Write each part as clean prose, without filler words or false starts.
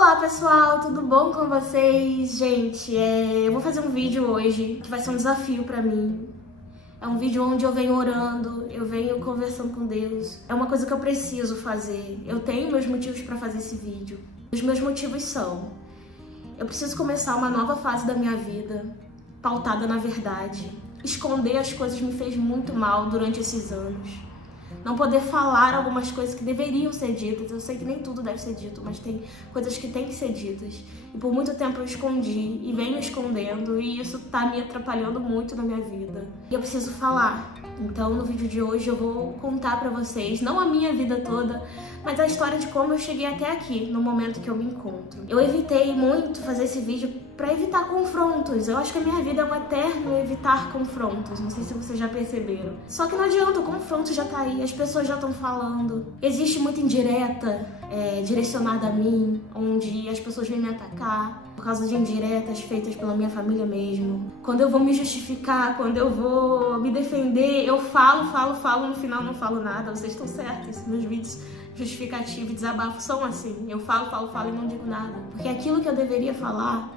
Olá pessoal, tudo bom com vocês? Gente, eu vou fazer um vídeo hoje que vai ser um desafio pra mim. É um vídeo onde eu venho orando, eu venho conversando com Deus. É uma coisa que eu preciso fazer. Eu tenho meus motivos pra fazer esse vídeo. Os meus motivos são: eu preciso começar uma nova fase da minha vida, pautada na verdade. Esconder as coisas me fez muito mal durante esses anos. Não poder falar algumas coisas que deveriam ser ditas. Eu sei que nem tudo deve ser dito, mas tem coisas que têm que ser ditas. E por muito tempo eu escondi e venho escondendo, e isso tá me atrapalhando muito na minha vida. E eu preciso falar. Então no vídeo de hoje eu vou contar pra vocês, não a minha vida toda, mas a história de como eu cheguei até aqui, no momento que eu me encontro. Eu evitei muito fazer esse vídeo pra evitar confrontos. Eu acho que a minha vida é um eterno evitar confrontos. Não sei se vocês já perceberam. Só que não adianta, o confronto já tá aí, as pessoas já estão falando. Existe muita indireta direcionada a mim, onde as pessoas vêm me atacar por causa de indiretas feitas pela minha família mesmo. Quando eu vou me justificar, quando eu vou me defender, eu falo, no final não falo nada. Vocês estão certos, meus vídeos justificativos e desabafo são assim. Eu falo e não digo nada. Porque aquilo que eu deveria falar,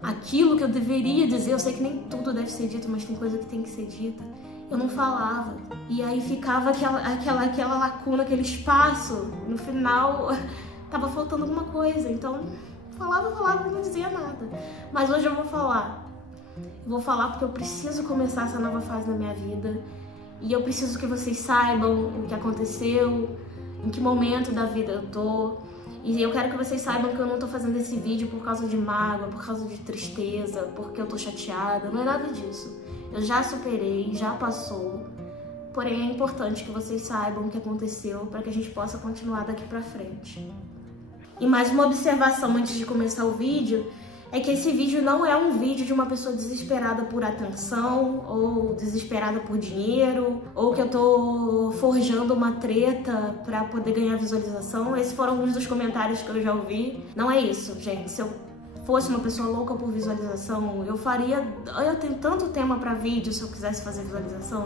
aquilo que eu deveria dizer, eu sei que nem tudo deve ser dito, mas tem coisa que tem que ser dita, eu não falava. E aí ficava aquela lacuna, aquele espaço. No final, tava faltando alguma coisa. Então, falava e não dizia nada. Mas hoje eu vou falar. Eu vou falar porque eu preciso começar essa nova fase na minha vida. E eu preciso que vocês saibam o que aconteceu, em que momento da vida eu tô. E eu quero que vocês saibam que eu não tô fazendo esse vídeo por causa de mágoa, por causa de tristeza, porque eu tô chateada. Não é nada disso. Eu já superei, já passou. Porém, é importante que vocês saibam o que aconteceu para que a gente possa continuar daqui pra frente. E mais uma observação antes de começar o vídeo, é que esse vídeo não é um vídeo de uma pessoa desesperada por atenção, ou desesperada por dinheiro, ou que eu tô forjando uma treta pra poder ganhar visualização. Esses foram alguns dos comentários que eu já ouvi. Não é isso, gente. Se eu fosse uma pessoa louca por visualização, eu tenho tanto tema pra vídeo se eu quisesse fazer visualização,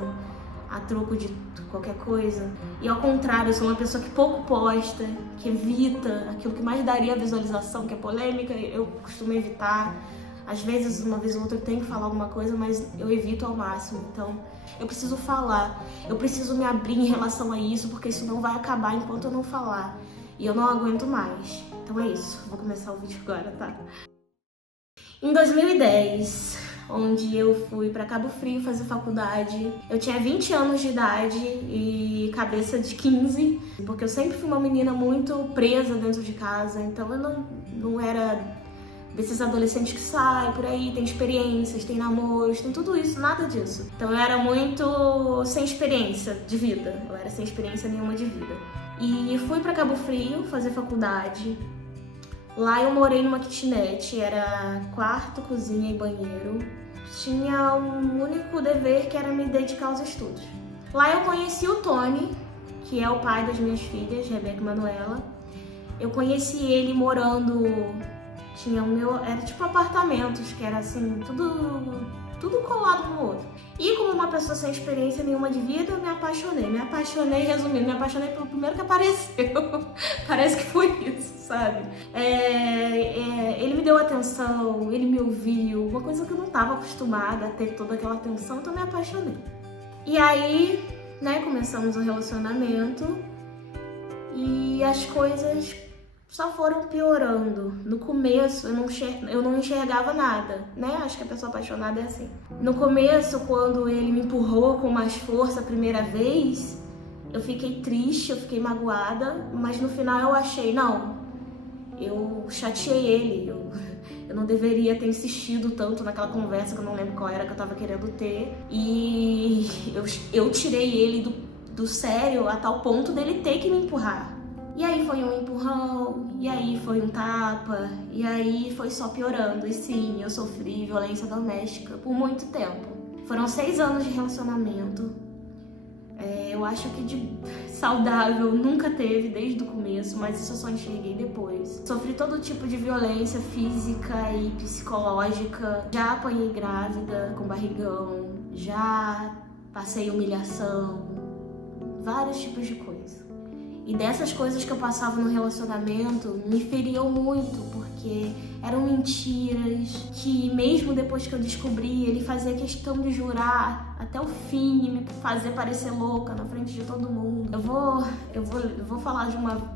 a troco de qualquer coisa. E ao contrário, eu sou uma pessoa que pouco posta, que evita aquilo que mais daria visualização, que é polêmica, eu costumo evitar. Às vezes, uma vez ou outra, eu tenho que falar alguma coisa, mas eu evito ao máximo. Então, eu preciso falar, eu preciso me abrir em relação a isso, porque isso não vai acabar enquanto eu não falar. E eu não aguento mais. Então é isso, vou começar o vídeo agora, tá? Em 2010, onde eu fui pra Cabo Frio fazer faculdade, eu tinha 20 anos de idade e cabeça de 15, porque eu sempre fui uma menina muito presa dentro de casa, então eu não era desses adolescentes que saem por aí, tem experiências, tem namoros, tem tudo isso, nada disso. Então eu era muito sem experiência de vida, eu era sem experiência nenhuma de vida. E fui pra Cabo Frio fazer faculdade. Lá eu morei numa kitnet, era quarto, cozinha e banheiro. Tinha um único dever, que era me dedicar aos estudos. Lá eu conheci o Tony, que é o pai das minhas filhas, Rebeca e Manuela. Eu conheci ele morando, era tipo apartamentos, que era assim, tudo colado um no outro. E como uma pessoa sem experiência nenhuma de vida, eu me apaixonei, resumindo, me apaixonei pelo primeiro que apareceu. Parece que foi isso, sabe? Ele me deu atenção, ele me ouviu, uma coisa que eu não estava acostumada a ter toda aquela atenção, então eu me apaixonei. E aí, né, começamos o relacionamento e as coisas só foram piorando. No começo eu não enxergava nada, né? Acho que a pessoa apaixonada é assim. No começo, quando ele me empurrou com mais força a primeira vez, eu fiquei triste, eu fiquei magoada, mas no final eu achei, não, eu chateei ele, eu não deveria ter insistido tanto naquela conversa, que eu não lembro qual era que eu tava querendo ter, e eu tirei ele do sério a tal ponto dele ter que me empurrar. E aí foi um empurrão, e aí foi um tapa, e aí foi só piorando. E sim, eu sofri violência doméstica por muito tempo. Foram 6 anos de relacionamento. Eu acho que de saudável nunca teve desde o começo, mas isso eu só enxerguei depois. Sofri todo tipo de violência física e psicológica. Já apanhei grávida, com barrigão, já passei humilhação, vários tipos de coisa. E dessas coisas que eu passava no relacionamento me feriam muito, porque eram mentiras, que mesmo depois que eu descobri, ele fazia questão de jurar até o fim e me fazer parecer louca na frente de todo mundo. Eu vou falar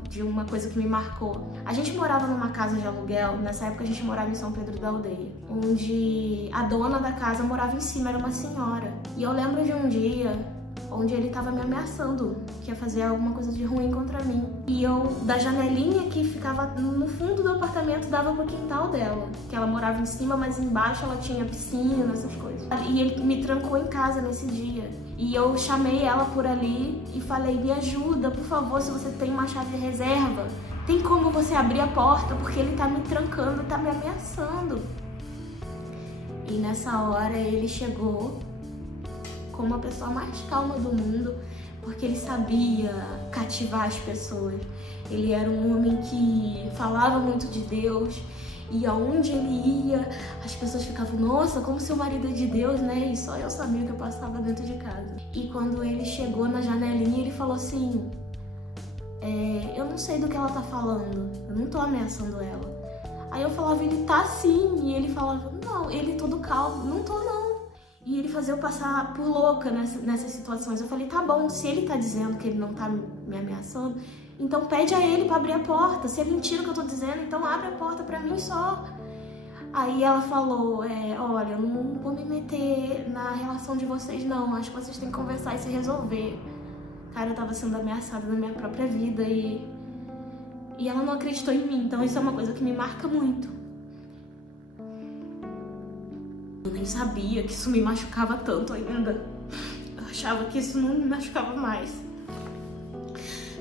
de uma coisa que me marcou. A gente morava numa casa de aluguel, nessa época a gente morava em São Pedro da Aldeia, onde a dona da casa morava em cima, era uma senhora. E eu lembro de um dia onde ele tava me ameaçando, que ia fazer alguma coisa de ruim contra mim. E eu, da janelinha que ficava no fundo do apartamento, dava pro quintal dela, que ela morava em cima, mas embaixo ela tinha piscina, essas coisas. E ele me trancou em casa nesse dia. E eu chamei ela por ali e falei, me ajuda, por favor, se você tem uma chave de reserva, tem como você abrir a porta, porque ele tá me trancando, tá me ameaçando. E nessa hora ele chegou como a pessoa mais calma do mundo, porque ele sabia cativar as pessoas. Ele era um homem que falava muito de Deus, e aonde ele ia, as pessoas ficavam, nossa, como seu marido é de Deus, né? E só eu sabia o que eu passava dentro de casa. E quando ele chegou na janelinha, ele falou assim, eu não sei do que ela tá falando, eu não tô ameaçando ela. Aí eu falava, ele tá sim, e ele falava, não, ele todo calmo, não tô não. E ele fazia eu passar por louca nessas situações. Eu falei, tá bom, se ele tá dizendo que ele não tá me ameaçando, então pede a ele pra abrir a porta. Se é mentira o que eu tô dizendo, então abre a porta pra mim só. Aí ela falou, olha, eu não vou me meter na relação de vocês não, acho que vocês têm que conversar e se resolver. Cara, eu tava sendo ameaçada na minha própria vida e ela não acreditou em mim, então isso é uma coisa que me marca muito. Eu nem sabia que isso me machucava tanto ainda. Eu achava que isso não me machucava mais.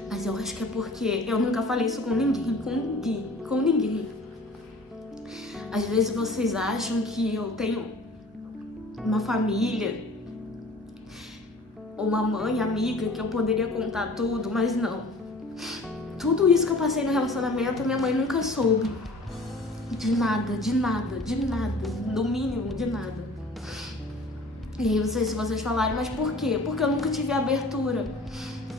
Mas eu acho que é porque eu nunca falei isso com ninguém. Às vezes vocês acham que eu tenho uma família, uma mãe, amiga, que eu poderia contar tudo, mas não. Tudo isso que eu passei no relacionamento, minha mãe nunca soube. De nada, no mínimo de nada. E aí, se vocês falarem, mas por quê? Porque eu nunca tive abertura.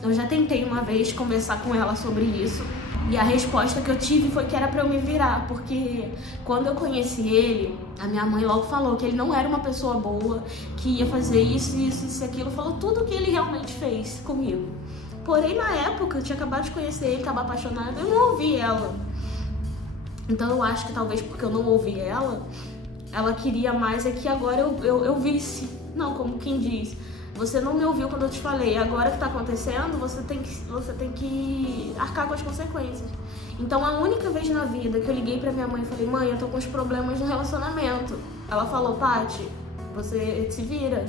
Eu já tentei uma vez conversar com ela sobre isso, e a resposta que eu tive foi que era pra eu me virar, porque quando eu conheci ele, a minha mãe logo falou que ele não era uma pessoa boa, que ia fazer isso, aquilo, falou tudo o que ele realmente fez comigo. Porém, na época, eu tinha acabado de conhecer ele, tava apaixonada, eu não ouvi ela. Então eu acho que talvez porque eu não ouvi ela queria mais que agora eu visse. Não, como quem diz, você não me ouviu quando eu te falei, agora que tá acontecendo, você tem que arcar com as consequências. Então a única vez na vida que eu liguei pra minha mãe e falei, mãe, eu tô com uns problemas no relacionamento. Ela falou, Paty, você se vira.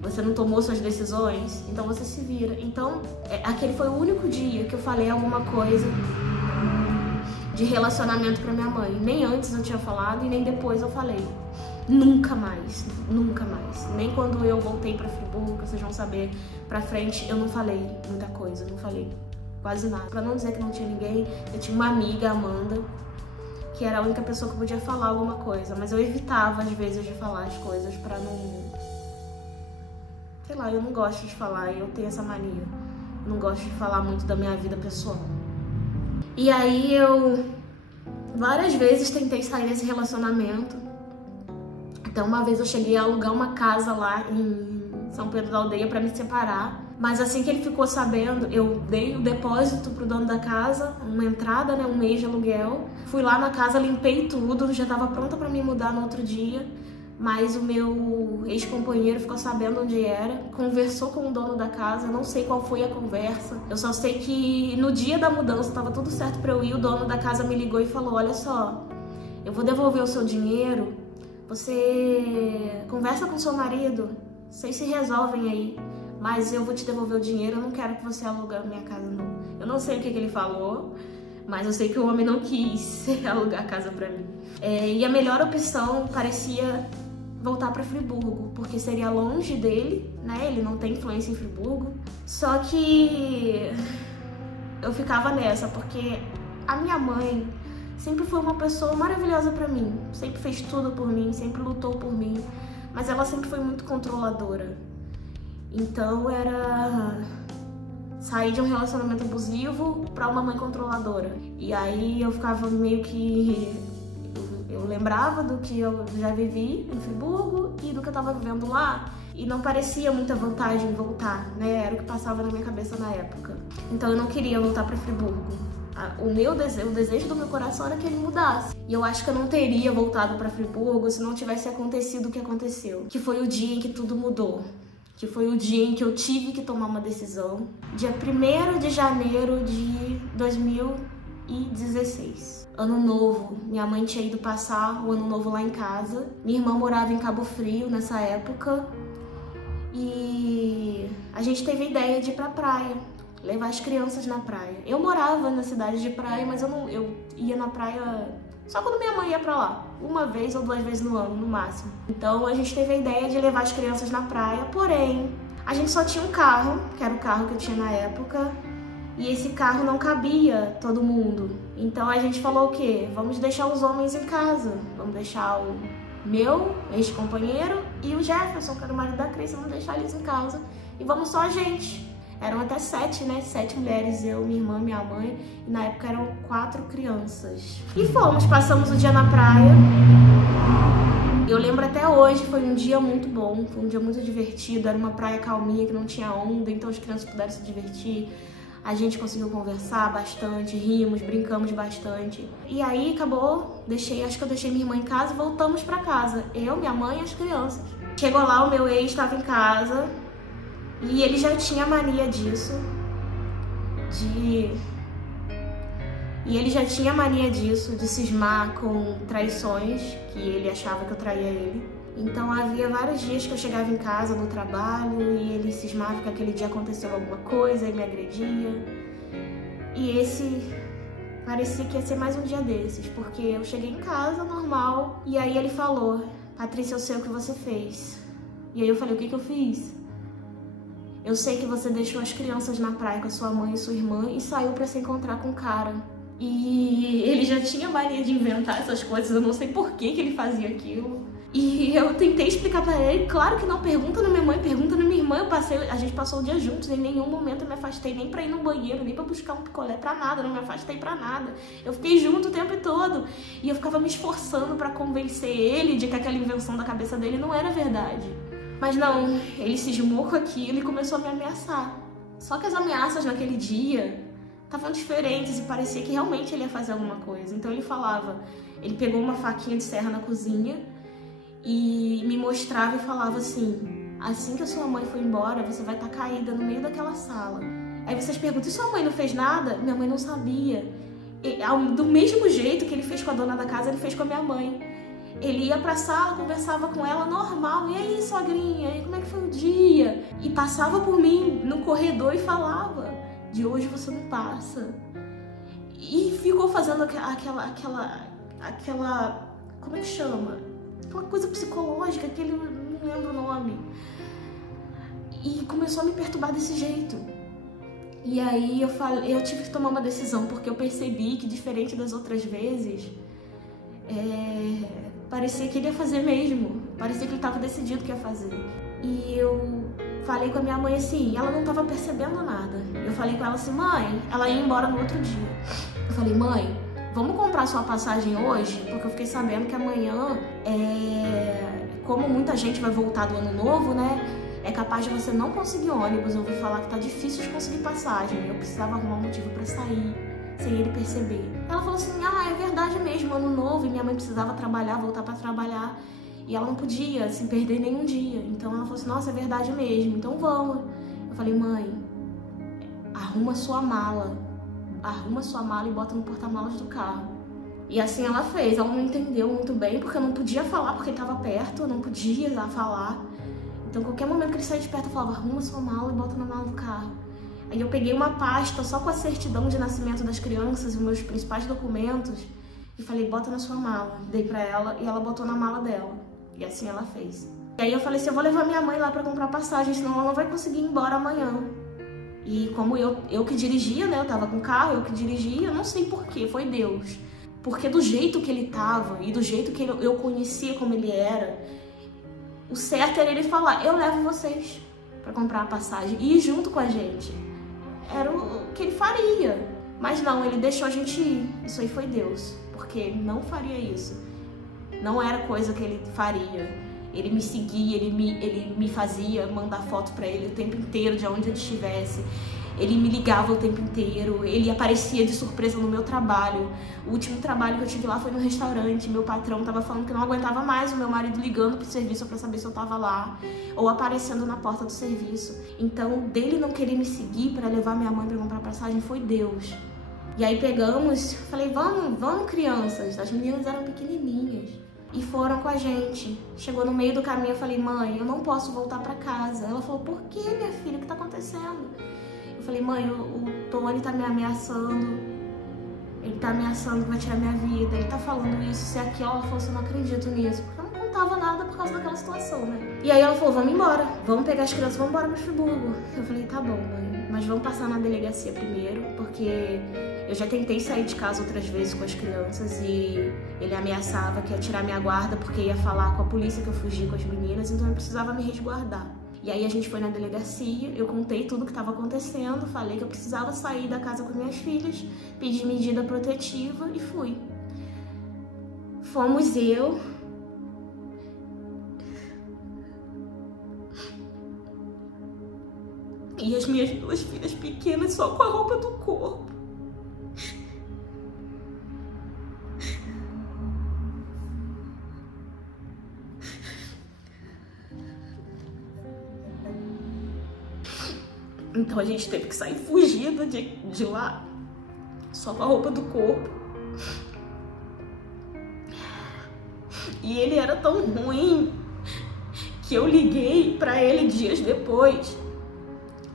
Você não tomou suas decisões, então você se vira. Então, aquele foi o único dia que eu falei alguma coisa de relacionamento pra minha mãe. Nem antes eu tinha falado e nem depois eu falei. Nunca mais. Nem quando eu voltei pra Friburgo, vocês vão saber, pra frente, eu não falei muita coisa, não falei quase nada. Pra não dizer que não tinha ninguém, eu tinha uma amiga, Amanda, que era a única pessoa que eu podia falar alguma coisa, mas eu evitava às vezes de falar as coisas pra não... Sei lá, eu não gosto de falar, eu tenho essa mania. Eu não gosto de falar muito da minha vida pessoal. E aí eu várias vezes tentei sair desse relacionamento. Então uma vez eu cheguei a alugar uma casa lá em São Pedro da Aldeia pra me separar. Mas assim que ele ficou sabendo, eu dei o depósito pro dono da casa, uma entrada, né, um mês de aluguel. Fui lá na casa, limpei tudo, já tava pronta pra me mudar no outro dia. Mas o meu ex-companheiro ficou sabendo onde era, conversou com o dono da casa, não sei qual foi a conversa. Eu só sei que no dia da mudança tava tudo certo pra eu ir, o dono da casa me ligou e falou, olha só, eu vou devolver o seu dinheiro, você conversa com seu marido, vocês se resolvem aí, mas eu vou te devolver o dinheiro, eu não quero que você alugue a minha casa não. Eu não sei o que ele falou, mas eu sei que o homem não quis alugar a casa pra mim. E a melhor opção parecia voltar para Friburgo, porque seria longe dele, né? Ele não tem influência em Friburgo. Só que eu ficava nessa, porque a minha mãe sempre foi uma pessoa maravilhosa para mim, sempre fez tudo por mim, sempre lutou por mim, mas ela sempre foi muito controladora. Então era sair de um relacionamento abusivo para uma mãe controladora. E aí eu ficava meio que Eu lembrava do que eu já vivi em Friburgo e do que eu tava vivendo lá, e não parecia muita vantagem voltar, né? Era o que passava na minha cabeça na época. Então eu não queria voltar para Friburgo. O desejo do meu coração era que ele mudasse. E eu acho que eu não teria voltado para Friburgo se não tivesse acontecido o que aconteceu. Que foi o dia em que tudo mudou. Que foi o dia em que eu tive que tomar uma decisão. Dia 1º de janeiro de 2016. Ano novo. Minha mãe tinha ido passar o ano novo lá em casa. Minha irmã morava em Cabo Frio nessa época. E a gente teve a ideia de ir pra praia. Levar as crianças na praia. Eu morava na cidade de praia, mas eu ia na praia só quando minha mãe ia pra lá. 1 vez ou 2 vezes no ano, no máximo. Então a gente teve a ideia de levar as crianças na praia, porém, a gente só tinha um carro, que era o carro que eu tinha na época, e esse carro não cabia todo mundo. Então a gente falou o quê? Vamos deixar os homens em casa. Vamos deixar o meu ex-companheiro e o Jefferson, que era o marido da Cris, vamos deixar eles em casa. E vamos só a gente. Eram até 7, né? 7 mulheres, eu, minha irmã, minha mãe. E na época eram 4 crianças. E fomos, passamos o dia na praia. Eu lembro até hoje, foi um dia muito bom. Foi um dia muito divertido. Era uma praia calminha, que não tinha onda. Então as crianças puderam se divertir. A gente conseguiu conversar bastante, rimos, brincamos bastante. E aí acabou, acho que eu deixei minha irmã em casa e voltamos pra casa. Eu, minha mãe e as crianças. Chegou lá, o meu ex estava em casa. E ele já tinha mania disso, de cismar com traições, que ele achava que eu traía ele. Então havia vários dias que eu chegava em casa do trabalho e ele cismava que aquele dia aconteceu alguma coisa e me agredia. E esse parecia que ia ser mais um dia desses, porque eu cheguei em casa normal e aí ele falou: Patrícia, eu sei o que você fez. E aí eu falei: o que eu fiz? Eu sei que você deixou as crianças na praia com a sua mãe e sua irmã e saiu pra se encontrar com o cara. E ele já tinha mania de inventar essas coisas, eu não sei por que ele fazia aquilo. E eu tentei explicar pra ele, claro que não, pergunta na minha mãe, pergunta na minha irmã. A gente passou o dia juntos, em nenhum momento eu me afastei nem pra ir no banheiro, nem pra buscar um picolé, pra nada, não me afastei pra nada. Eu fiquei junto o tempo todo. E eu ficava me esforçando pra convencer ele de que aquela invenção da cabeça dele não era verdade. Mas não, ele cismou com aquilo e começou a me ameaçar. Só que as ameaças naquele dia estavam diferentes e parecia que realmente ele ia fazer alguma coisa. Então ele pegou uma faquinha de serra na cozinha e me mostrava e falava assim que a sua mãe for embora, você vai estar caída no meio daquela sala. Aí vocês perguntam, e sua mãe não fez nada? Minha mãe não sabia. Do mesmo jeito que ele fez com a dona da casa, ele fez com a minha mãe. Ele ia pra sala, conversava com ela normal. E aí, sogrinha? E como é que foi o dia? E passava por mim no corredor e falava: de hoje você não passa. E ficou fazendo aquela como é que chama? Aquela coisa psicológica que ele não lembra o nome. E começou a me perturbar desse jeito. E aí eu tive que tomar uma decisão, porque eu percebi que, diferente das outras vezes, parecia que ele ia fazer mesmo. Parecia que ele estava decidido que ia fazer. E eu falei com a minha mãe assim, ela não estava percebendo nada. Eu falei com ela assim, mãe, ela ia embora no outro dia. Eu falei, mãe, vamos comprar sua passagem hoje? Porque eu fiquei sabendo que amanhã, como muita gente vai voltar do ano novo, né? É capaz de você não conseguir ônibus. Eu ouvi falar que tá difícil de conseguir passagem. Eu precisava arrumar um motivo pra sair, sem ele perceber. Ela falou assim, é verdade mesmo, ano novo, e minha mãe precisava trabalhar, voltar pra trabalhar, e ela não podia se perder nenhum dia. Então ela falou assim, nossa, é verdade mesmo, então vamos. Eu falei, mãe, arruma sua mala e bota no porta-malas do carro. E assim ela fez. Ela não entendeu muito bem, porque eu não podia falar, porque ele tava perto, eu não podia falar. Então qualquer momento que ele saía de perto, eu falava, arruma sua mala e bota na mala do carro. Aí eu peguei uma pasta só com a certidão de nascimento das crianças e meus principais documentos e falei, bota na sua mala. Dei pra ela e ela botou na mala dela. E assim ela fez. E aí eu falei assim, eu vou levar minha mãe lá pra comprar passagem, senão ela não vai conseguir ir embora amanhã. E como eu que dirigia, né, eu tava com o carro, eu que dirigia, eu não sei porquê, foi Deus. Porque do jeito que ele tava e do jeito que eu conhecia como ele era, o certo era ele falar, eu levo vocês pra comprar a passagem e ir junto com a gente. Era o que ele faria. Mas não, ele deixou a gente ir. Isso aí foi Deus. porque não faria isso. Não era coisa que ele faria. Ele me seguia, ele me fazia mandar foto pra ele o tempo inteiro, de onde ele estivesse. Ele me ligava o tempo inteiro, ele aparecia de surpresa no meu trabalho. O último trabalho que eu tive lá foi no restaurante. Meu patrão tava falando que não aguentava mais o meu marido ligando pro serviço pra saber se eu tava lá, ou aparecendo na porta do serviço. Então, dele não querer me seguir pra levar minha mãe pra comprar passagem foi Deus. E aí pegamos, falei, vamos crianças. As meninas eram pequenininhas e foram com a gente. Chegou no meio do caminho, eu falei, mãe, eu não posso voltar pra casa. Ela falou, por que, minha filha? O que tá acontecendo? Eu falei, mãe, o Tony tá me ameaçando. Ele tá ameaçando que vai tirar minha vida. Ele tá falando isso, se aquilo. Ela falou, eu não acredito nisso. Porque eu não contava nada por causa daquela situação, né? E aí ela falou, vamos embora. Vamos pegar as crianças, vamos embora pra Friburgo. Eu falei, tá bom, mãe. Mas vamos passar na delegacia primeiro, porque eu já tentei sair de casa outras vezes com as crianças e ele ameaçava que ia tirar minha guarda porque ia falar com a polícia que eu fugi com as meninas, então eu precisava me resguardar. E aí a gente foi na delegacia, eu contei tudo o que estava acontecendo, falei que eu precisava sair da casa com minhas filhas, pedi medida protetiva e fui. Fomos eu, e as minhas duas filhas pequenas só com a roupa do corpo. Então a gente teve que sair fugido de lá, só com a roupa do corpo. E ele era tão ruim que eu liguei pra ele dias depois,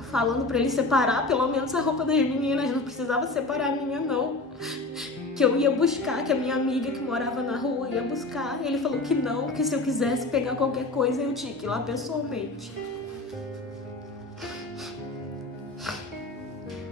falando pra ele separar pelo menos a roupa das meninas, não precisava separar a minha não. Que eu ia buscar, que a minha amiga que morava na rua ia buscar. Ele falou que não, que se eu quisesse pegar qualquer coisa eu tinha que ir lá pessoalmente.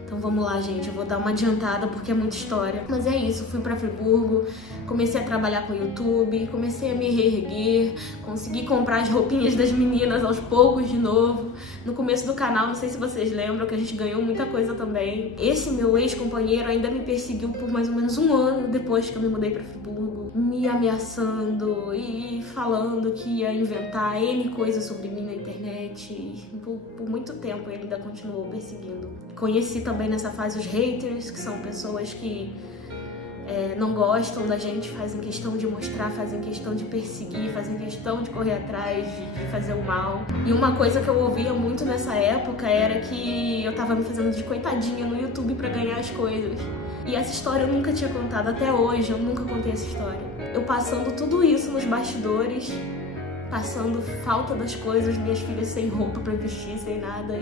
Então vamos lá, gente, eu vou dar uma adiantada porque é muita história. Mas é isso, fui pra Friburgo, comecei a trabalhar com o YouTube, comecei a me reerguer, consegui comprar as roupinhas das meninas aos poucos de novo. No começo do canal, não sei se vocês lembram, que a gente ganhou muita coisa também. Esse meu ex-companheiro ainda me perseguiu por mais ou menos um ano depois que eu me mudei pra Friburgo, me ameaçando e falando que ia inventar N coisas sobre mim na internet. E por muito tempo ele ainda continuou perseguindo. Conheci também nessa fase os haters, que são pessoas que não gostam da gente, fazem questão de mostrar, fazem questão de perseguir, fazem questão de correr atrás, de fazer o mal. E uma coisa que eu ouvia muito nessa época era que eu tava me fazendo de coitadinha no YouTube pra ganhar as coisas. E essa história eu nunca tinha contado, até hoje eu nunca contei essa história. Eu passando tudo isso nos bastidores, passando falta das coisas, minhas filhas sem roupa pra vestir, sem nada,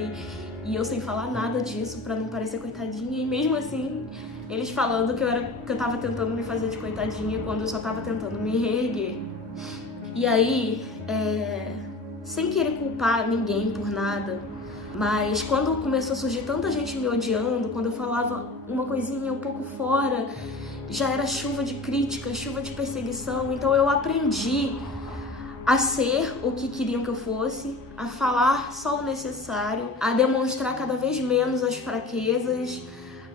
e eu sem falar nada disso pra não parecer coitadinha, e mesmo assim eles falando que eu tava tentando me fazer de coitadinha quando eu só tava tentando me reerguer. E aí, sem querer culpar ninguém por nada, mas quando começou a surgir tanta gente me odiando, quando eu falava uma coisinha um pouco fora, já era chuva de crítica, chuva de perseguição. Então eu aprendi a ser o que queriam que eu fosse, a falar só o necessário, a demonstrar cada vez menos as fraquezas,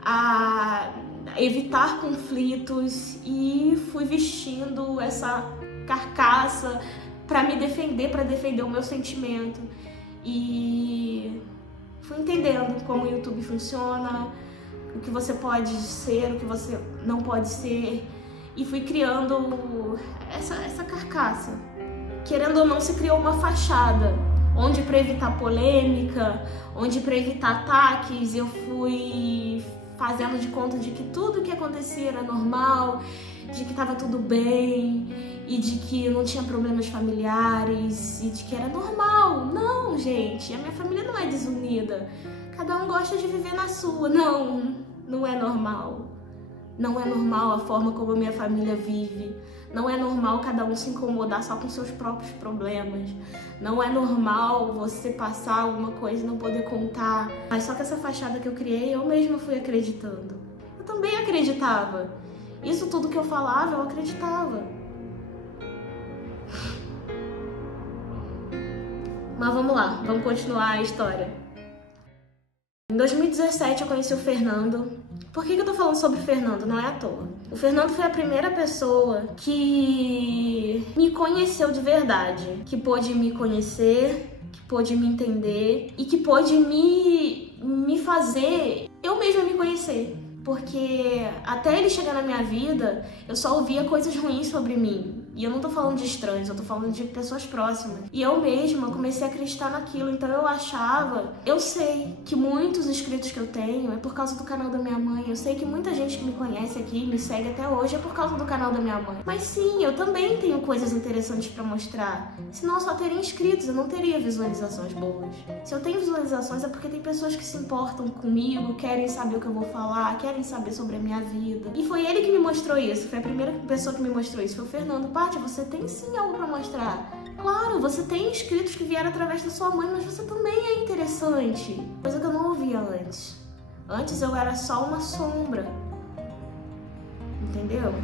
a evitar conflitos, e fui vestindo essa carcaça para me defender, para defender o meu sentimento. E fui entendendo como o YouTube funciona, o que você pode ser, o que você não pode ser, e fui criando essa carcaça. Querendo ou não, se criou uma fachada, onde para evitar polêmica, onde para evitar ataques, eu fui fazendo de conta de que tudo que acontecia era normal, de que estava tudo bem, e de que não tinha problemas familiares, e de que era normal. Não, gente, a minha família não é desunida. Cada um gosta de viver na sua. Não, não é normal. Não é normal a forma como a minha família vive. Não é normal cada um se incomodar só com seus próprios problemas. Não é normal você passar alguma coisa e não poder contar. Mas só que essa fachada que eu criei, eu mesma fui acreditando. Eu também acreditava. Isso tudo que eu falava, eu acreditava. Mas vamos lá, vamos continuar a história. Em 2017 eu conheci o Fernando. Por que eu tô falando sobre o Fernando? Não é à toa. O Fernando foi a primeira pessoa que me conheceu de verdade, que pôde me conhecer, que pôde me entender e que pôde me fazer eu mesma me conhecer. Porque até ele chegar na minha vida, eu só ouvia coisas ruins sobre mim. E eu não tô falando de estranhos, eu tô falando de pessoas próximas. E eu mesma comecei a acreditar naquilo. Então eu sei que muitos inscritos que eu tenho é por causa do canal da minha mãe. Eu sei que muita gente que me conhece aqui, me segue até hoje, é por causa do canal da minha mãe. Mas sim, eu também tenho coisas interessantes pra mostrar. Senão eu só teria inscritos, eu não teria visualizações boas. Se eu tenho visualizações é porque tem pessoas que se importam comigo, querem saber o que eu vou falar, querem saber sobre a minha vida. E foi ele que me mostrou isso, foi a primeira pessoa que me mostrou isso, foi o Fernando. Paty, você tem sim algo pra mostrar. Claro, você tem inscritos que vieram através da sua mãe, mas você também é interessante. Coisa que eu não ouvia antes. Antes eu era só uma sombra. Entendeu?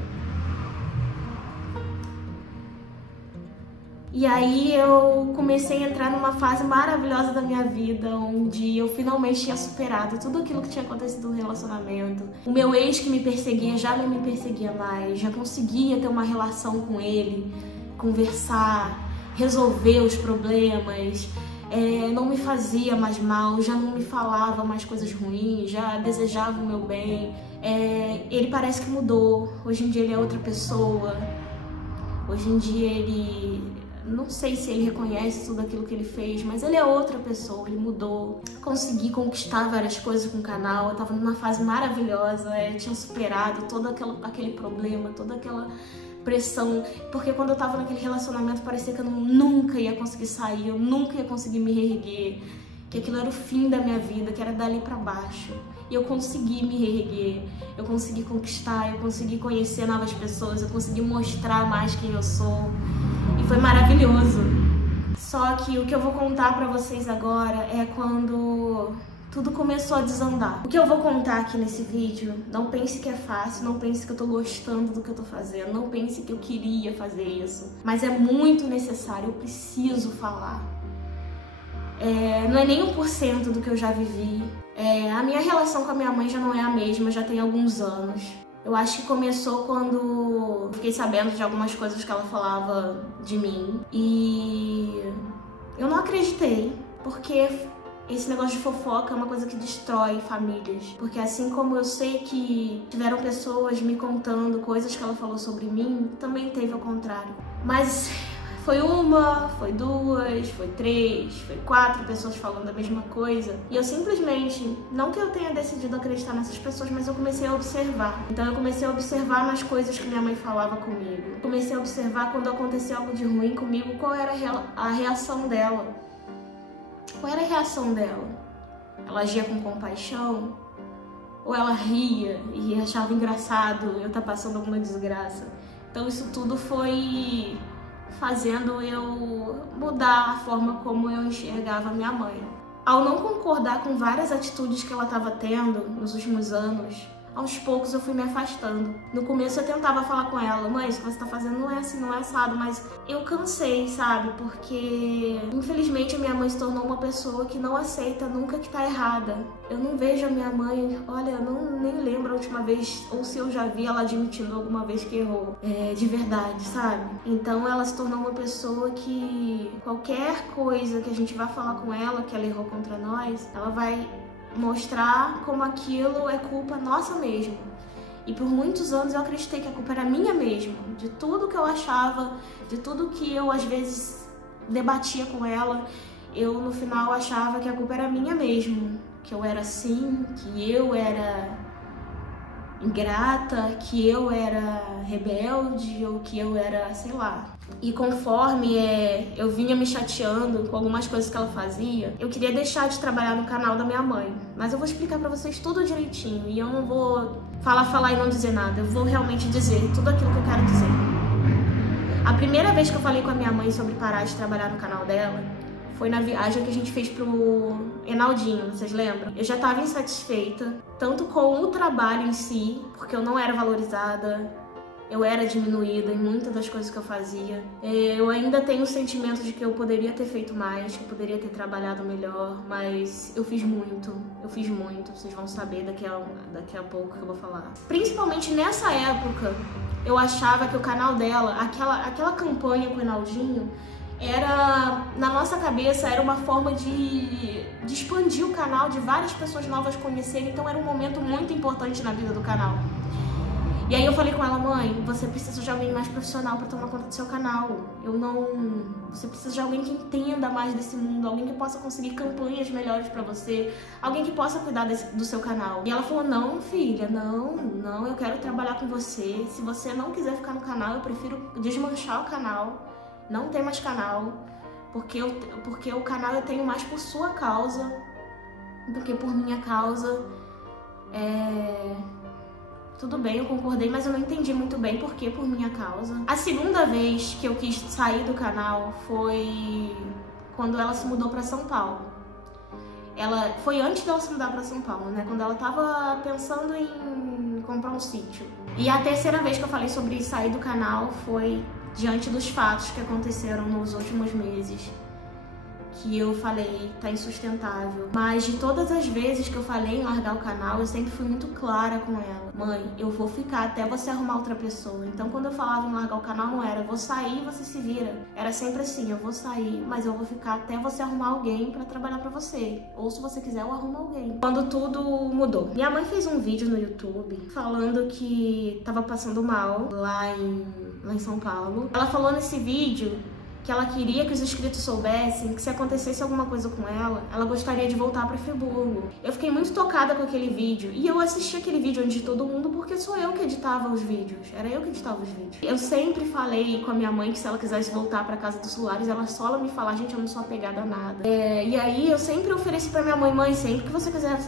E aí eu comecei a entrar numa fase maravilhosa da minha vida, onde eu finalmente tinha superado tudo aquilo que tinha acontecido no relacionamento. O meu ex que me perseguia já não me perseguia mais, já conseguia ter uma relação com ele, conversar, resolver os problemas, não me fazia mais mal, já não me falava mais coisas ruins, já desejava o meu bem. Ele parece que mudou, hoje em dia ele é outra pessoa, hoje em dia ele... Não sei se ele reconhece tudo aquilo que ele fez, mas ele é outra pessoa, ele mudou. Consegui conquistar várias coisas com o canal, eu tava numa fase maravilhosa, tinha superado todo aquele problema, toda aquela pressão, porque quando eu tava naquele relacionamento parecia que eu nunca ia conseguir sair, eu nunca ia conseguir me reerguer, que aquilo era o fim da minha vida, que era dali pra baixo. E eu consegui me reerguer, eu consegui conquistar, eu consegui conhecer novas pessoas, eu consegui mostrar mais quem eu sou. E foi maravilhoso. Só que o que eu vou contar pra vocês agora é quando tudo começou a desandar. O que eu vou contar aqui nesse vídeo, não pense que é fácil, não pense que eu tô gostando do que eu tô fazendo, não pense que eu queria fazer isso. Mas é muito necessário, eu preciso falar. Não é nem 1% do que eu já vivi. A minha relação com a minha mãe já não é a mesma, já tem alguns anos. Eu acho que começou quando fiquei sabendo de algumas coisas que ela falava de mim. E eu não acreditei, porque esse negócio de fofoca é uma coisa que destrói famílias. Porque assim como eu sei que tiveram pessoas me contando coisas que ela falou sobre mim, também teve ao contrário. Mas foi uma, foi duas, foi três, foi 4 pessoas falando a mesma coisa. E eu simplesmente, não que eu tenha decidido acreditar nessas pessoas, mas eu comecei a observar. Então eu comecei a observar nas coisas que minha mãe falava comigo. Comecei a observar quando acontecia algo de ruim comigo, qual era a reação dela. Qual era a reação dela? Ela agia com compaixão? Ou ela ria e achava engraçado eu estar passando alguma desgraça? Então isso tudo foi fazendo eu mudar a forma como eu enxergava a minha mãe. Ao não concordar com várias atitudes que ela estava tendo nos últimos anos, aos poucos eu fui me afastando. No começo eu tentava falar com ela, mãe, isso que você tá fazendo não é assim, não é assado, mas eu cansei, sabe? Porque infelizmente a minha mãe se tornou uma pessoa que não aceita nunca que tá errada. Eu não vejo a minha mãe, olha, eu nem lembro a última vez, ou se eu já vi ela admitindo alguma vez que errou, de verdade, sabe? Então ela se tornou uma pessoa que qualquer coisa que a gente vá falar com ela, que ela errou contra nós, ela vai mostrar como aquilo é culpa nossa mesmo. E por muitos anos eu acreditei que a culpa era minha mesmo, de tudo que eu achava, de tudo que eu às vezes debatia com ela, eu no final achava que a culpa era minha mesmo, que eu era assim, que eu era ingrata, que eu era rebelde ou que eu era, sei lá. E conforme eu vinha me chateando com algumas coisas que ela fazia, eu queria deixar de trabalhar no canal da minha mãe. Mas eu vou explicar pra vocês tudo direitinho e eu não vou falar e não dizer nada. Eu vou realmente dizer tudo aquilo que eu quero dizer. A primeira vez que eu falei com a minha mãe sobre parar de trabalhar no canal dela foi na viagem que a gente fez pro Enaldinho, vocês lembram? Eu já tava insatisfeita, tanto com o trabalho em si, porque eu não era valorizada, Eu era diminuída em muitas das coisas que eu fazia. Eu ainda tenho o sentimento de que eu poderia ter feito mais, que eu poderia ter trabalhado melhor, mas eu fiz muito. Vocês vão saber daqui a pouco que eu vou falar. Principalmente nessa época, eu achava que o canal dela, aquela campanha com o Enaldinho, na nossa cabeça, era uma forma de expandir o canal, de várias pessoas novas conhecerem, então era um momento muito importante na vida do canal. E aí eu falei com ela, mãe, você precisa de alguém mais profissional para tomar conta do seu canal. Você precisa de alguém que entenda mais desse mundo, alguém que possa conseguir campanhas melhores para você, alguém que possa cuidar do seu canal. E ela falou, não, filha, não, eu quero trabalhar com você. Se você não quiser ficar no canal, eu prefiro desmanchar o canal, não ter mais canal, porque o canal eu tenho mais por sua causa do que por minha causa. Tudo bem, eu concordei, mas eu não entendi muito bem por que por minha causa. A segunda vez que eu quis sair do canal foi quando ela se mudou pra São Paulo. Foi antes dela se mudar pra São Paulo, né? Quando ela tava pensando em comprar um sítio. E a terceira vez que eu falei sobre sair do canal foi diante dos fatos que aconteceram nos últimos meses. Que eu falei, tá insustentável. Mas de todas as vezes que eu falei em largar o canal, eu sempre fui muito clara com ela. Mãe, eu vou ficar até você arrumar outra pessoa. Então quando eu falava em largar o canal, não era, eu vou sair e você se vira. Era sempre assim, eu vou sair, mas eu vou ficar até você arrumar alguém pra trabalhar pra você. Ou se você quiser, eu arrumo alguém. Quando tudo mudou. Minha mãe fez um vídeo no YouTube falando que tava passando mal lá em São Paulo. Ela falou nesse vídeo que ela queria que os inscritos soubessem que se acontecesse alguma coisa com ela gostaria de voltar para Friburgo. Eu fiquei muito tocada com aquele vídeo e eu assisti aquele vídeo antes de todo mundo porque sou eu que editava os vídeos. Era eu que editava os vídeos. Eu sempre falei com a minha mãe que se ela quisesse voltar para casa dos Solares, ela me falar, gente, eu não sou apegada a nada. E aí eu sempre ofereci para minha mãe, sempre que você quiser,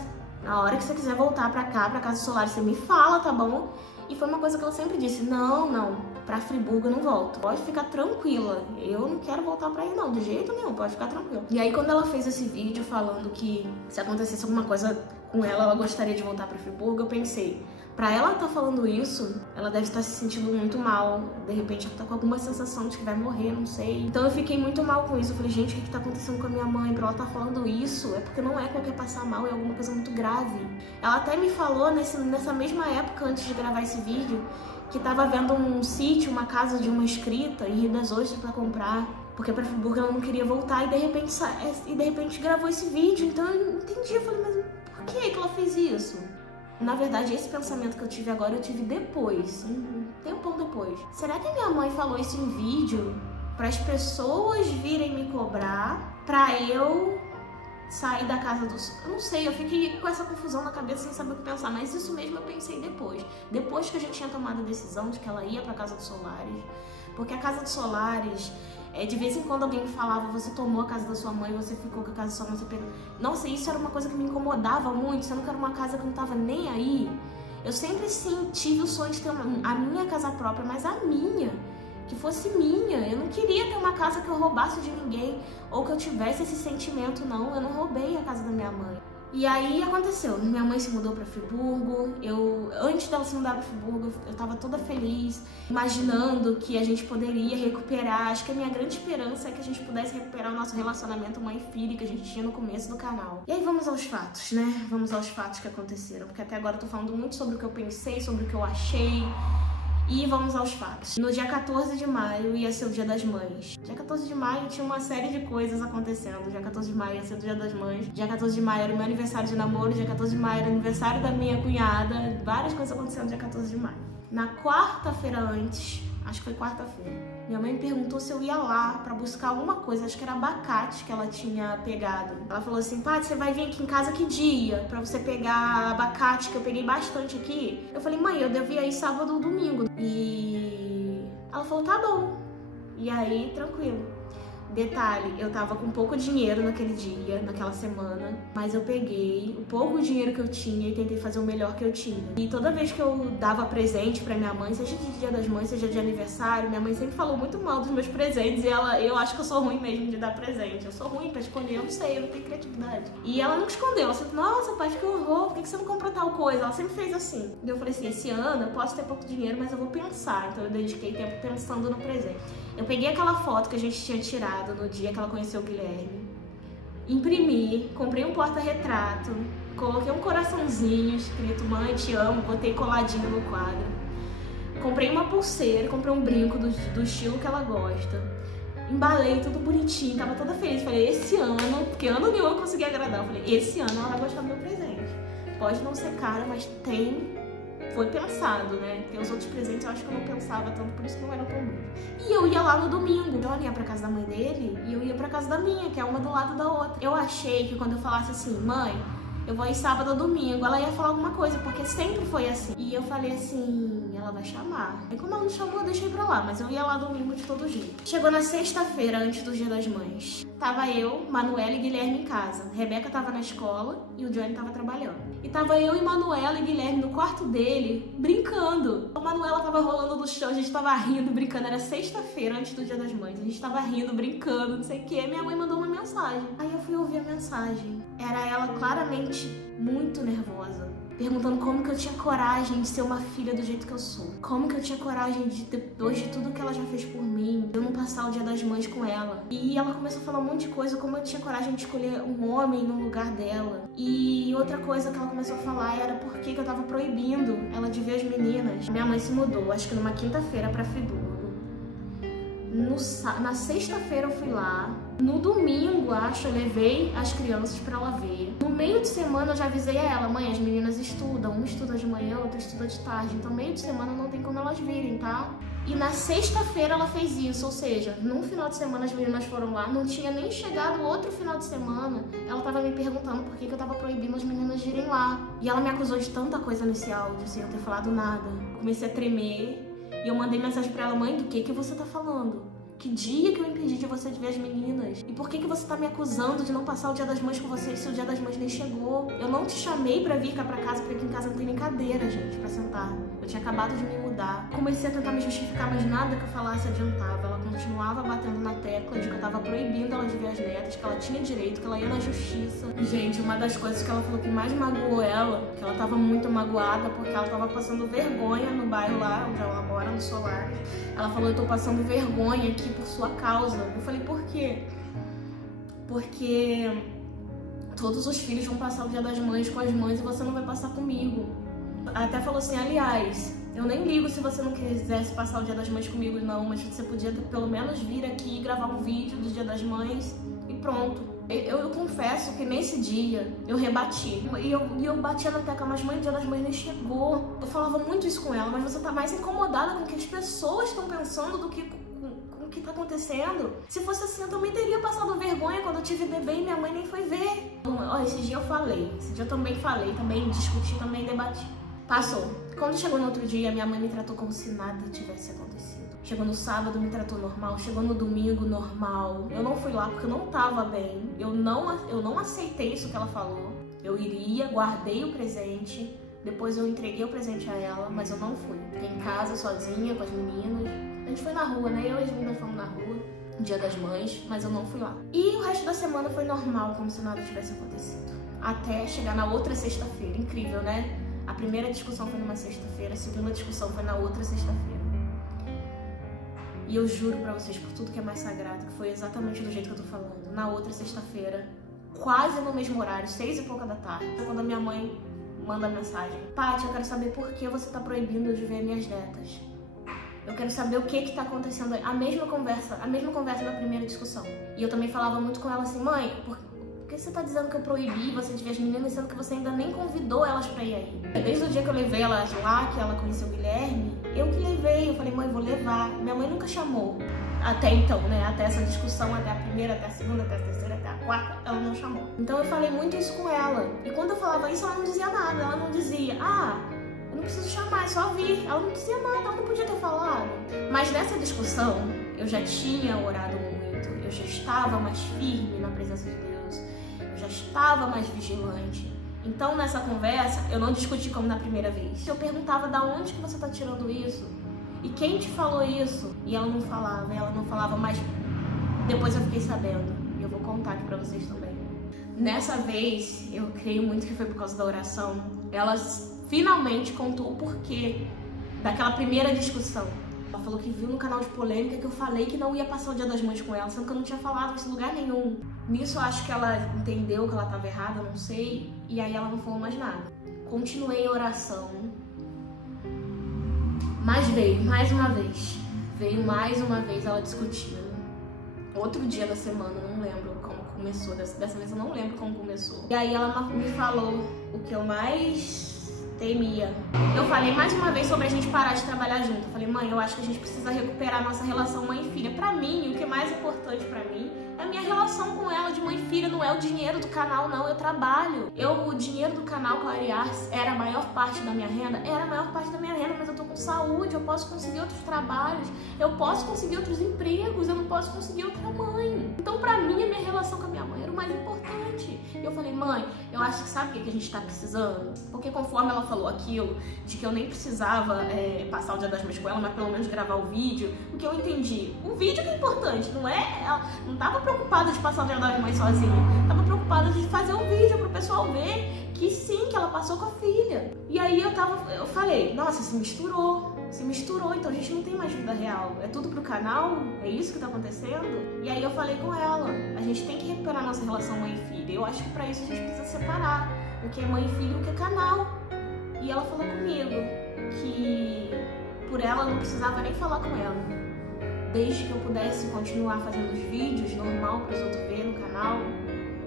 na hora que você quiser voltar para cá, para casa dos Solares, você me fala, tá bom? E foi uma coisa que ela sempre disse, não, pra Friburgo eu não volto. Pode ficar tranquila, eu não quero voltar pra aí não, de jeito nenhum, pode ficar tranquila. E aí quando ela fez esse vídeo falando que se acontecesse alguma coisa com ela gostaria de voltar pra Friburgo, eu pensei, pra ela estar falando isso, ela deve estar se sentindo muito mal. De repente ela tá com alguma sensação de que vai morrer, não sei. Então eu fiquei muito mal com isso. Eu falei, gente, o que tá acontecendo com a minha mãe? Pra ela estar falando isso, é porque não é qualquer passar mal, é alguma coisa muito grave. Ela até me falou nessa mesma época, antes de gravar esse vídeo, que tava vendo um sítio, uma casa de uma inscrita em Rio das Ostras pra comprar. Porque pra Friburgo ela não queria voltar e de repente gravou esse vídeo. Então eu entendi, eu falei, mas por que ela fez isso? Na verdade, esse pensamento que eu tive agora, eu tive depois, um tempão depois. Será que minha mãe falou isso em vídeo para as pessoas virem me cobrar, pra eu sair da casa dos... Eu não sei, eu fiquei com essa confusão na cabeça sem saber o que pensar, mas isso mesmo eu pensei depois. Depois que eu já tinha tomado a decisão de que ela ia pra casa dos Solares, porque a casa dos Solares... de vez em quando alguém me falava, você tomou a casa da sua mãe, você ficou com a casa da sua mãe, você pegou... Nossa, isso era uma coisa que me incomodava muito, sendo que era uma casa que eu não tava nem aí. Eu sempre sim tive o sonho de ter a minha casa própria, mas a minha, que fosse minha. Eu não queria ter uma casa que eu roubasse de ninguém, ou que eu tivesse esse sentimento, não. Eu não roubei a casa da minha mãe. E aí aconteceu, minha mãe se mudou pra Friburgo, antes dela se mudar pra Friburgo, eu tava toda feliz, imaginando que a gente poderia recuperar. Acho que a minha grande esperança é que a gente pudesse recuperar o nosso relacionamento mãe e filha que a gente tinha no começo do canal. E aí vamos aos fatos, né? Vamos aos fatos que aconteceram, porque até agora eu tô falando muito sobre o que eu pensei, sobre o que eu achei. E vamos aos fatos. No dia 14 de maio ia ser o Dia das Mães. Dia 14 de maio tinha uma série de coisas acontecendo. Dia 14 de maio ia ser o Dia das Mães. Dia 14 de maio era o meu aniversário de namoro. Dia 14 de maio era o aniversário da minha cunhada. Várias coisas acontecendo no dia 14 de maio. Na quarta-feira antes, acho que foi quarta-feira, minha mãe me perguntou se eu ia lá pra buscar alguma coisa. Acho que era abacate que ela tinha pegado. Ela falou assim, Paty, você vai vir aqui em casa que dia? Pra você pegar abacate, que eu peguei bastante aqui. Eu falei, mãe, eu devia ir sábado ou domingo. E ela falou, tá bom. E aí, tranquilo. Detalhe, eu tava com pouco dinheiro naquele dia, naquela semana, mas eu peguei o pouco dinheiro que eu tinha e tentei fazer o melhor que eu tinha. E toda vez que eu dava presente pra minha mãe, seja de Dia das Mães, seja de aniversário, minha mãe sempre falou muito mal dos meus presentes e eu acho que eu sou ruim mesmo de dar presente. Eu sou ruim pra escolher, eu não sei, eu não tenho criatividade. E ela nunca escondeu, ela sempre, nossa, Paty, que horror, por que você não comprou tal coisa? Ela sempre fez assim. E eu falei assim, esse ano eu posso ter pouco dinheiro, mas eu vou pensar. Então eu dediquei tempo pensando no presente. Eu peguei aquela foto que a gente tinha tirado no dia que ela conheceu o Guilherme, imprimi, comprei um porta-retrato, coloquei um coraçãozinho escrito Mãe, te amo, botei coladinho no quadro. Comprei uma pulseira, comprei um brinco do estilo que ela gosta. Embalei tudo bonitinho, tava toda feliz. Falei, esse ano, porque ano nenhum eu consegui agradar. Eu falei, esse ano ela vai gostar do meu presente. Pode não ser caro, mas foi pensado, né? Porque os outros presentes eu acho que eu não pensava tanto, por isso que não era tão bom. E eu ia lá no domingo. Então eu ia pra casa da mãe dele e eu ia pra casa da minha, que é uma do lado da outra. Eu achei que quando eu falasse assim, mãe, eu vou ir sábado ou domingo, ela ia falar alguma coisa, porque sempre foi assim. E eu falei assim, ela vai chamar. E como ela não chamou, eu deixei pra lá, mas eu ia lá domingo de todo jeito. Chegou na sexta-feira, antes do Dia das Mães. Tava eu, Manuela e Guilherme em casa. Rebeca tava na escola e o Johnny tava trabalhando. E tava eu e Manuela e Guilherme no quarto dele, brincando. A Manuela tava rolando no chão, a gente tava rindo, brincando. Era sexta-feira, antes do Dia das Mães. A gente tava rindo, brincando, não sei o quê. Minha mãe mandou uma mensagem. Aí eu fui ouvir a mensagem. Era ela claramente muito nervosa, perguntando como que eu tinha coragem de ser uma filha do jeito que eu sou. Como que eu tinha coragem de, depois de tudo que ela já fez por mim, eu não passar o Dia das Mães com ela. E ela começou a falar um monte de coisa, como eu tinha coragem de escolher um homem no lugar dela. E outra coisa que ela começou a falar era por que eu tava proibindo ela de ver as meninas. Minha mãe se mudou, acho que numa quinta-feira pra Friburgo. Na sexta-feira eu fui lá. No domingo, acho, eu levei as crianças pra ela ver. No meio de semana eu já avisei a ela, mãe, as meninas estudam. Uma estuda de manhã, outra estuda de tarde. Então meio de semana não tem como elas virem, tá? E na sexta-feira ela fez isso, ou seja, num final de semana as meninas foram lá, não tinha nem chegado outro final de semana, ela tava me perguntando por que eu tava proibindo as meninas de irem lá. E ela me acusou de tanta coisa nesse áudio, sem eu ter falado nada. Comecei a tremer e eu mandei mensagem pra ela, mãe, do que você tá falando? Que dia que eu impedi de você de ver as meninas? E por que você tá me acusando de não passar o Dia das Mães com você se o Dia das Mães nem chegou? Eu não te chamei pra vir cá pra casa, porque aqui em casa não tem nem cadeira, gente, pra sentar. Eu tinha acabado de me mudar. Comecei a tentar me justificar, mas nada que eu falasse adiantava. Ela continuava batendo na tecla de que eu tava proibindo ela de ver as netas, que ela tinha direito, que ela ia na justiça. E, gente, uma das coisas que ela falou que mais magoou ela, que ela tava muito magoada porque ela tava passando vergonha no bairro lá onde ela mora, no Solar. Ela falou, eu tô passando vergonha aqui por sua causa. Eu falei, por quê? Porque todos os filhos vão passar o Dia das Mães com as mães e você não vai passar comigo. Até falou assim, aliás, eu nem ligo se você não quisesse passar o Dia das Mães comigo não, mas você podia pelo menos vir aqui e gravar um vídeo do Dia das Mães e pronto. Eu confesso que nesse dia eu rebati. E eu batia na tecla, mas mãe, o Dia das Mães nem chegou. Eu falava muito isso com ela, mas você tá mais incomodada com o que as pessoas estão pensando do que com o que tá acontecendo. Se fosse assim, eu também teria passado vergonha quando eu tive bebê e minha mãe nem foi ver. Esse dia eu falei, esse dia eu também falei, também discuti, também debati. Passou. Quando chegou no outro dia, minha mãe me tratou como se nada tivesse acontecido. Chegou no sábado, me tratou normal. Chegou no domingo, normal. Eu não fui lá porque eu não tava bem. Eu não aceitei isso que ela falou. Eu iria, guardei o presente. Depois eu entreguei o presente a ela, mas eu não fui. Fiquei em casa, sozinha, com as meninas. A gente foi na rua, né? Eu e as meninas fomos na rua. Dia das Mães, mas eu não fui lá. E o resto da semana foi normal, como se nada tivesse acontecido. Até chegar na outra sexta-feira. Incrível, né? A primeira discussão foi numa sexta-feira, a segunda discussão foi na outra sexta-feira. E eu juro pra vocês, por tudo que é mais sagrado, que foi exatamente do jeito que eu tô falando. Na outra sexta-feira, quase no mesmo horário, 6 e pouca da tarde, quando a minha mãe manda mensagem. Paty, eu quero saber por que você tá proibindo de ver minhas netas. Eu quero saber o que tá acontecendo aí. A mesma conversa da primeira discussão. E eu também falava muito com ela assim, mãe, por que você tá dizendo que eu proibi você de ver as meninas, sendo que você ainda nem convidou elas pra ir aí? Desde o dia que eu levei elas lá, que ela conheceu o Guilherme, eu que levei. Eu falei, mãe, vou levar. Minha mãe nunca chamou. Até então, né? Até essa discussão, até a primeira, até a segunda, até a terceira, até a quarta, ela não chamou. Então eu falei muito isso com ela. E quando eu falava isso, ela não dizia nada. Ela não dizia, eu não preciso chamar, é só vir. Ela não dizia nada, ela não podia ter falado. Mas nessa discussão, eu já tinha orado muito. Eu já estava mais firme na presença de Deus, eu já estava mais vigilante. Então, nessa conversa, eu não discuti como na primeira vez. Eu perguntava da onde que você tá tirando isso? E quem te falou isso? E ela não falava, mas depois eu fiquei sabendo. E eu vou contar aqui pra vocês também. Nessa vez, eu creio muito que foi por causa da oração, ela finalmente contou o porquê daquela primeira discussão. Ela falou que viu no canal de polêmica que eu falei que não ia passar o Dia das Mães com ela, sendo que eu não tinha falado isso em lugar nenhum. Nisso eu acho que ela entendeu que ela estava errada, não sei, e aí ela não falou mais nada. Continuei a oração, mas veio mais uma vez ela discutindo. Outro dia da semana, não lembro como começou, dessa vez eu não lembro como começou. E aí ela me falou o que eu mais temia. Eu falei mais uma vez sobre a gente parar de trabalhar junto. Eu falei, mãe, eu acho que a gente precisa recuperar a nossa relação mãe e filha. Pra mim, o que é mais importante pra mim é a minha relação com ela de mãe e filha, não é o dinheiro do canal, não, eu trabalho. O dinheiro do canal Clare Arts era a maior parte da minha renda? Era a maior parte da minha renda, mas eu tô com saúde, eu posso conseguir outros trabalhos, eu posso conseguir outros empregos, eu não posso conseguir outra mãe. Então, pra mim, a minha relação com a minha mãe era o mais importante. E eu falei, mãe, eu acho que sabe o que a gente tá precisando? Porque conforme ela falou aquilo, de que eu nem precisava passar o Dia das Mães com ela, mas pelo menos gravar o vídeo, o que eu entendi, o vídeo que é importante, não é? Ela não tava preocupada de passar o Dia das Mães sozinha, tava preocupada de fazer um vídeo pro pessoal ver que sim, que ela passou com a filha. E aí eu falei, nossa, se misturou, então a gente não tem mais vida real, é tudo pro canal, é isso que tá acontecendo? E aí eu falei com ela, a gente tem que recuperar nossa relação mãe e filha, eu acho que pra isso a gente precisa separar o que é mãe e filho e o que é canal. E ela falou comigo que por ela eu não precisava nem falar com ela, desde que eu pudesse continuar fazendo os vídeos normal para os outros verem no canal.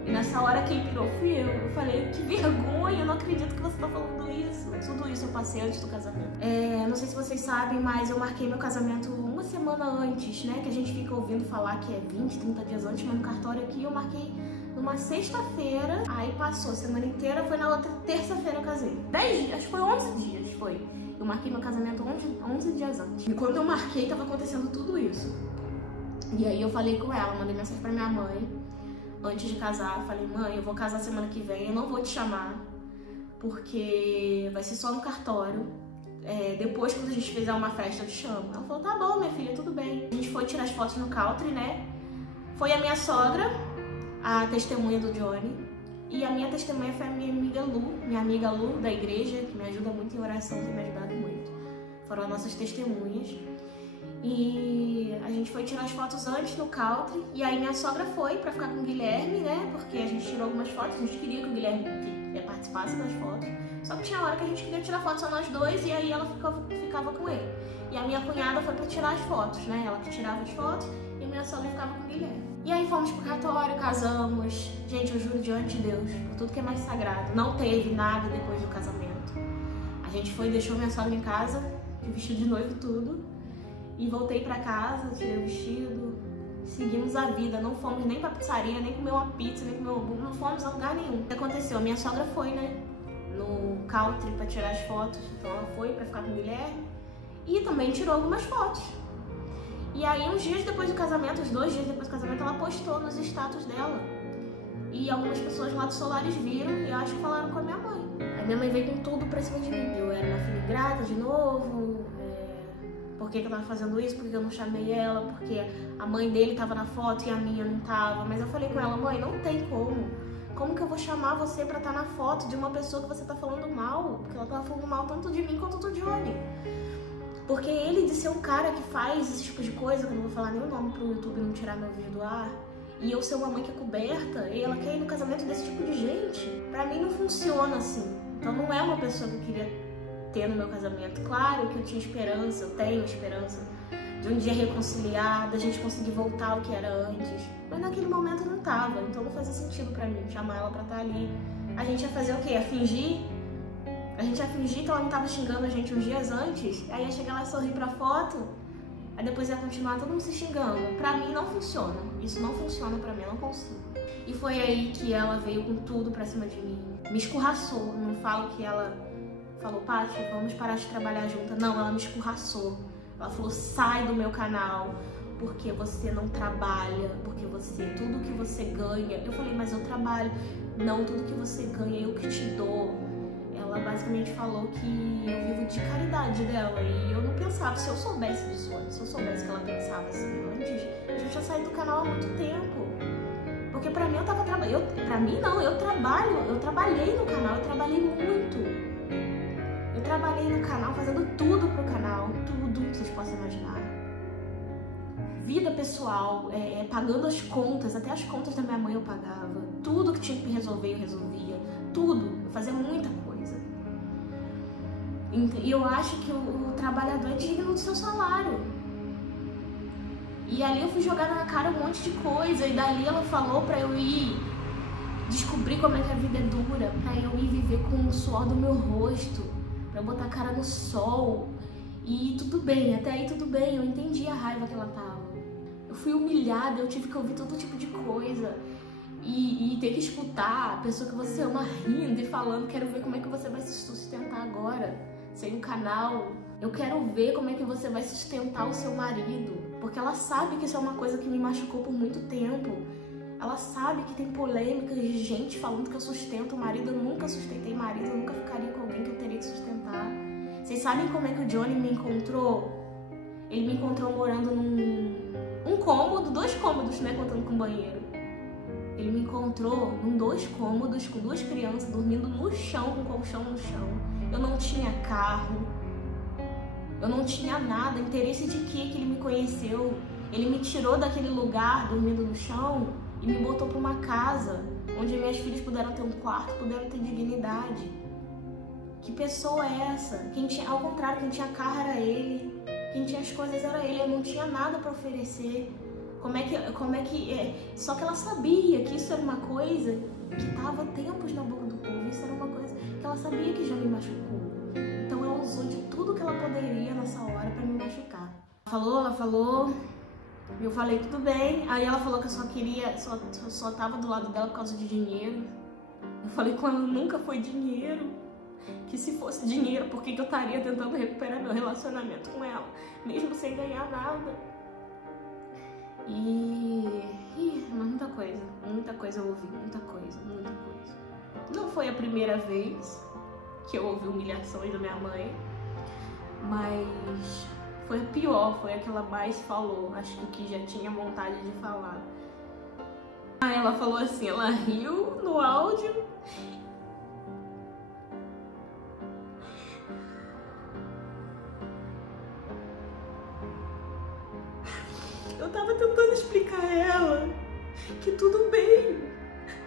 E nessa hora quem pirou fui eu. Eu falei, que vergonha, eu não acredito que você tá falando isso. Tudo isso eu passei antes do casamento. Não sei se vocês sabem, mas eu marquei meu casamento uma semana antes, né? Que a gente fica ouvindo falar que é 20, 30 dias antes, mas no cartório aqui eu marquei numa sexta-feira, aí passou a semana inteira, foi na outra terça-feira eu casei. 10 dias, acho que foi 11 dias, foi. Eu marquei meu casamento 11 dias antes. E quando eu marquei, tava acontecendo tudo isso. E aí eu falei com ela, mandei mensagem pra minha mãe, antes de casar, falei, mãe, eu vou casar semana que vem, eu não vou te chamar, porque vai ser só no cartório. Depois, quando a gente fizer uma festa, eu te chamo. Ela falou, tá bom, minha filha, tudo bem. A gente foi tirar as fotos no country, né? Foi a minha sogra, a testemunha do Johnny, e a minha testemunha foi a minha amiga Lu da igreja, que me ajuda muito em oração, tem me ajudado muito. Foram as nossas testemunhas. E a gente foi tirar as fotos antes no country, e aí minha sogra foi pra ficar com o Guilherme, né? Porque a gente tirou algumas fotos, a gente queria que o Guilherme participasse das fotos. Só que tinha hora que a gente queria tirar fotos só nós dois, e aí ela ficava com ele. E a minha cunhada foi pra tirar as fotos, né? Ela que tirava as fotos, e a minha sogra ficava com o Guilherme. E aí fomos pro cartório, casamos. Gente, eu juro diante de Deus, por tudo que é mais sagrado, não teve nada depois do casamento. A gente foi, deixou minha sogra em casa, de vestido de noivo tudo, e voltei pra casa, tirei o vestido, seguimos a vida, não fomos nem pra pizzaria, nem comer uma pizza, nem comer um hambúrguer, não fomos a lugar nenhum. O que aconteceu? Minha sogra foi, né, no country pra tirar as fotos, então ela foi pra ficar com o Guilherme, e também tirou algumas fotos. E aí, uns dias depois do casamento, uns 2 dias depois do casamento, ela postou nos status dela. E algumas pessoas lá do Solaris viram e acho que falaram com a minha mãe. A minha mãe veio com tudo pra cima de mim. Eu era uma filha ingrata de novo. Por que eu tava fazendo isso? Por que eu não chamei ela? Porque a mãe dele tava na foto e a minha não tava. Mas eu falei com ela, mãe, não tem como. Como que eu vou chamar você pra estar na foto de uma pessoa que você tá falando mal? Porque ela tava falando mal tanto de mim quanto do Johnny. Porque ele de ser um cara que faz esse tipo de coisa, que eu não vou falar nem o nome pro YouTube não tirar meu vídeo do ar, e eu ser uma mãe que é coberta, e ela quer ir no casamento desse tipo de gente, pra mim não funciona assim. Então não é uma pessoa que eu queria ter no meu casamento. Claro que eu tinha esperança, eu tenho esperança de um dia reconciliar, da gente conseguir voltar ao que era antes. Mas naquele momento não tava, então não fazia sentido pra mim chamar ela pra estar ali. A gente ia fazer o quê? Ia fingir? A gente ia fingir que ela não tava xingando a gente uns dias antes, aí ia chegar lá e sorrir pra foto, aí depois ia continuar todo mundo se xingando. Pra mim não funciona, isso não funciona pra mim, eu não consigo. E foi aí que ela veio com tudo pra cima de mim, me escorraçou. Não falo que ela falou, Paty, vamos parar de trabalhar juntas. Não, ela me escorraçou. Ela falou, sai do meu canal, porque você não trabalha, porque tudo que você ganha. Eu falei, mas eu trabalho. Não, tudo que você ganha eu que te dou. Ela basicamente falou que eu vivo de caridade dela. E eu não pensava, se eu soubesse disso antes, se eu soubesse que ela pensava assim antes, eu já tinha saído do canal há muito tempo. Porque pra mim eu tava trabalhando. Pra mim não, eu trabalhei no canal, eu trabalhei muito. Eu trabalhei no canal fazendo tudo pro canal, tudo que vocês possam imaginar. Vida pessoal, pagando as contas, até as contas da minha mãe eu pagava. Tudo que tinha que resolver eu resolvia. Tudo, eu fazia muita coisa. E eu acho que o trabalhador é digno do seu salário. E ali eu fui jogada na cara um monte de coisa. E dali ela falou pra eu ir descobrir como é que a vida é dura, pra eu ir viver com o suor do meu rosto, pra eu botar a cara no sol. E tudo bem, até aí tudo bem, eu entendi a raiva que ela tava. Eu fui humilhada, eu tive que ouvir todo tipo de coisa. E ter que escutar a pessoa que você ama rindo e falando, quero ver como é que você vai se sustentar agora, sem um canal. Eu quero ver como é que você vai sustentar o seu marido. Porque ela sabe que isso é uma coisa que me machucou por muito tempo. Ela sabe que tem polêmicas de gente falando que eu sustento o marido. Eu nunca sustentei marido, eu nunca ficaria com alguém que eu teria que sustentar. Vocês sabem como é que o Johnny me encontrou? Ele me encontrou morando num cômodo, 2 cômodos, né, contando com banheiro. Ele me encontrou num 2 cômodos, com 2 crianças, dormindo no chão, com colchão no chão. Eu não tinha carro, eu não tinha nada. Interesse de que ele me conheceu? Ele me tirou daquele lugar, dormindo no chão, e me botou pra uma casa, onde minhas filhas puderam ter um quarto, puderam ter dignidade. Que pessoa é essa? Ao contrário, quem tinha carro era ele, quem tinha as coisas era ele. Eu não tinha nada pra oferecer. Só que ela sabia que isso era uma coisa que tava tempos na boca do povo. Isso era uma coisa que ela sabia que já me machucou. Então ela usou de tudo que ela poderia nessa hora pra me machucar. Ela falou, eu falei tudo bem. Aí ela falou que eu só tava do lado dela por causa de dinheiro. Eu falei com ela, nunca foi dinheiro. Que se fosse dinheiro, por que eu estaria tentando recuperar meu relacionamento com ela, mesmo sem ganhar nada? Mas muita coisa eu ouvi, muita coisa. Não foi a primeira vez que eu ouvi humilhações da minha mãe, mas foi a pior, foi a que ela mais falou, acho que já tinha vontade de falar. Aí ela falou assim, ela riu no áudio. Eu tava tentando explicar a ela que tudo bem,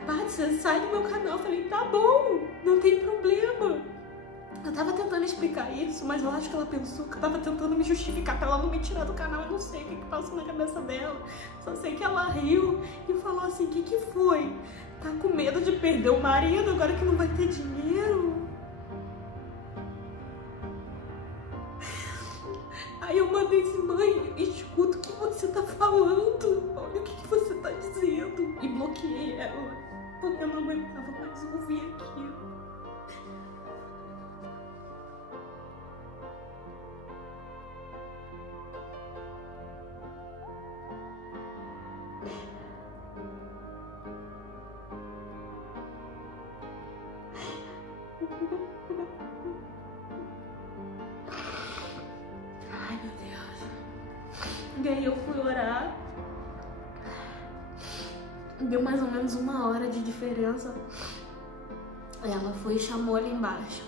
Paty, você sai do meu canal. Eu falei, tá bom, não tem problema. Eu tava tentando explicar isso, mas eu acho que ela pensou que eu tava tentando me justificar pra ela não me tirar do canal. Eu não sei o que passou na cabeça dela, só sei que ela riu e falou assim, o que foi? Tá com medo de perder o marido agora que não vai ter dinheiro? Aí eu mandei assim, mãe, escuta o que você tá falando, olha o que você tá dizendo. E bloqueei ela, porque eu não aguentava mais ouvir aquilo. Ai, meu Deus. E aí eu fui orar. Deu mais ou menos 1 hora de diferença. Ela foi e chamou ali embaixo.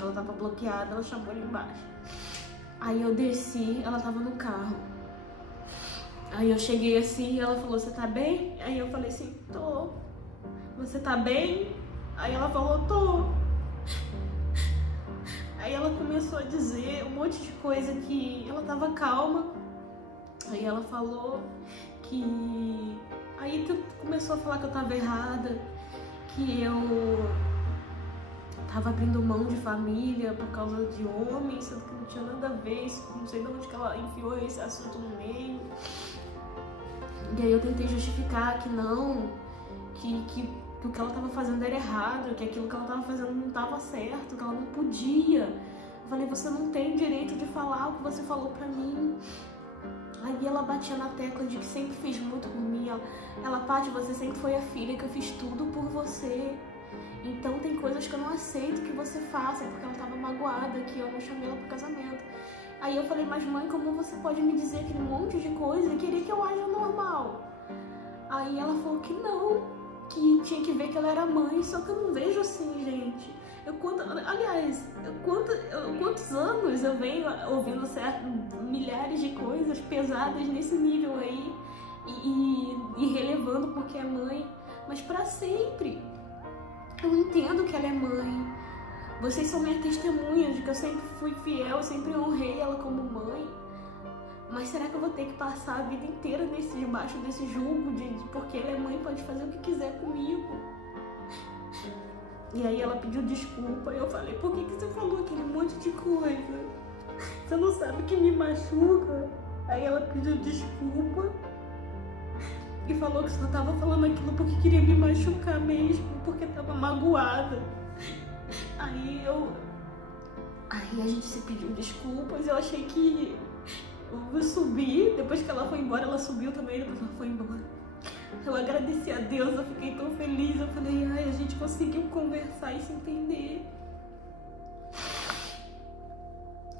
Ela tava bloqueada, ela chamou ali embaixo. Aí eu desci, ela tava no carro. Aí eu cheguei assim e ela falou, você tá bem? Aí eu falei assim, tô. Você tá bem? Aí ela falou, tô. Aí ela começou a dizer um monte de coisa que ela tava calma. Aí ela falou que... Aí começou a falar que eu tava errada, que eu tava abrindo mão de família por causa de homens, sendo que não tinha nada a ver, não sei de onde que ela enfiou esse assunto no meio. E aí eu tentei justificar que não, que o que ela tava fazendo era errado, que aquilo que ela tava fazendo não tava certo, que ela não podia falei, você não tem direito de falar o que você falou pra mim. Aí ela batia na tecla de que sempre fez muito por mim. Ela, Paty, você sempre foi a filha que eu fiz tudo por você. Então tem coisas que eu não aceito que você faça, porque ela tava magoada, que eu não chamei ela pro casamento. Aí eu falei, mas mãe, como você pode me dizer aquele monte de coisa e querer que eu aja normal? Aí ela falou que não, que tinha que ver que ela era mãe, só que eu não vejo assim, gente. Quantos anos eu venho ouvindo milhares de coisas pesadas nesse nível aí e relevando porque é mãe, mas pra sempre. Eu entendo que ela é mãe. Vocês são minha testemunha de que eu sempre fui fiel, sempre honrei ela como mãe. Mas será que eu vou ter que passar a vida inteira debaixo desse julgo de porque ela é mãe, pode fazer o que quiser comigo? E aí ela pediu desculpa e eu falei, por que você falou aquele monte de coisa? Você não sabe que me machuca? Aí ela pediu desculpa e falou que só tava falando aquilo porque queria me machucar mesmo, porque tava magoada. Aí a gente se pediu desculpas, eu achei que eu subi, depois que ela foi embora, ela subiu também, depois ela foi embora. Eu agradeci a Deus, eu fiquei tão feliz, eu falei, ai, a gente conseguiu conversar e se entender.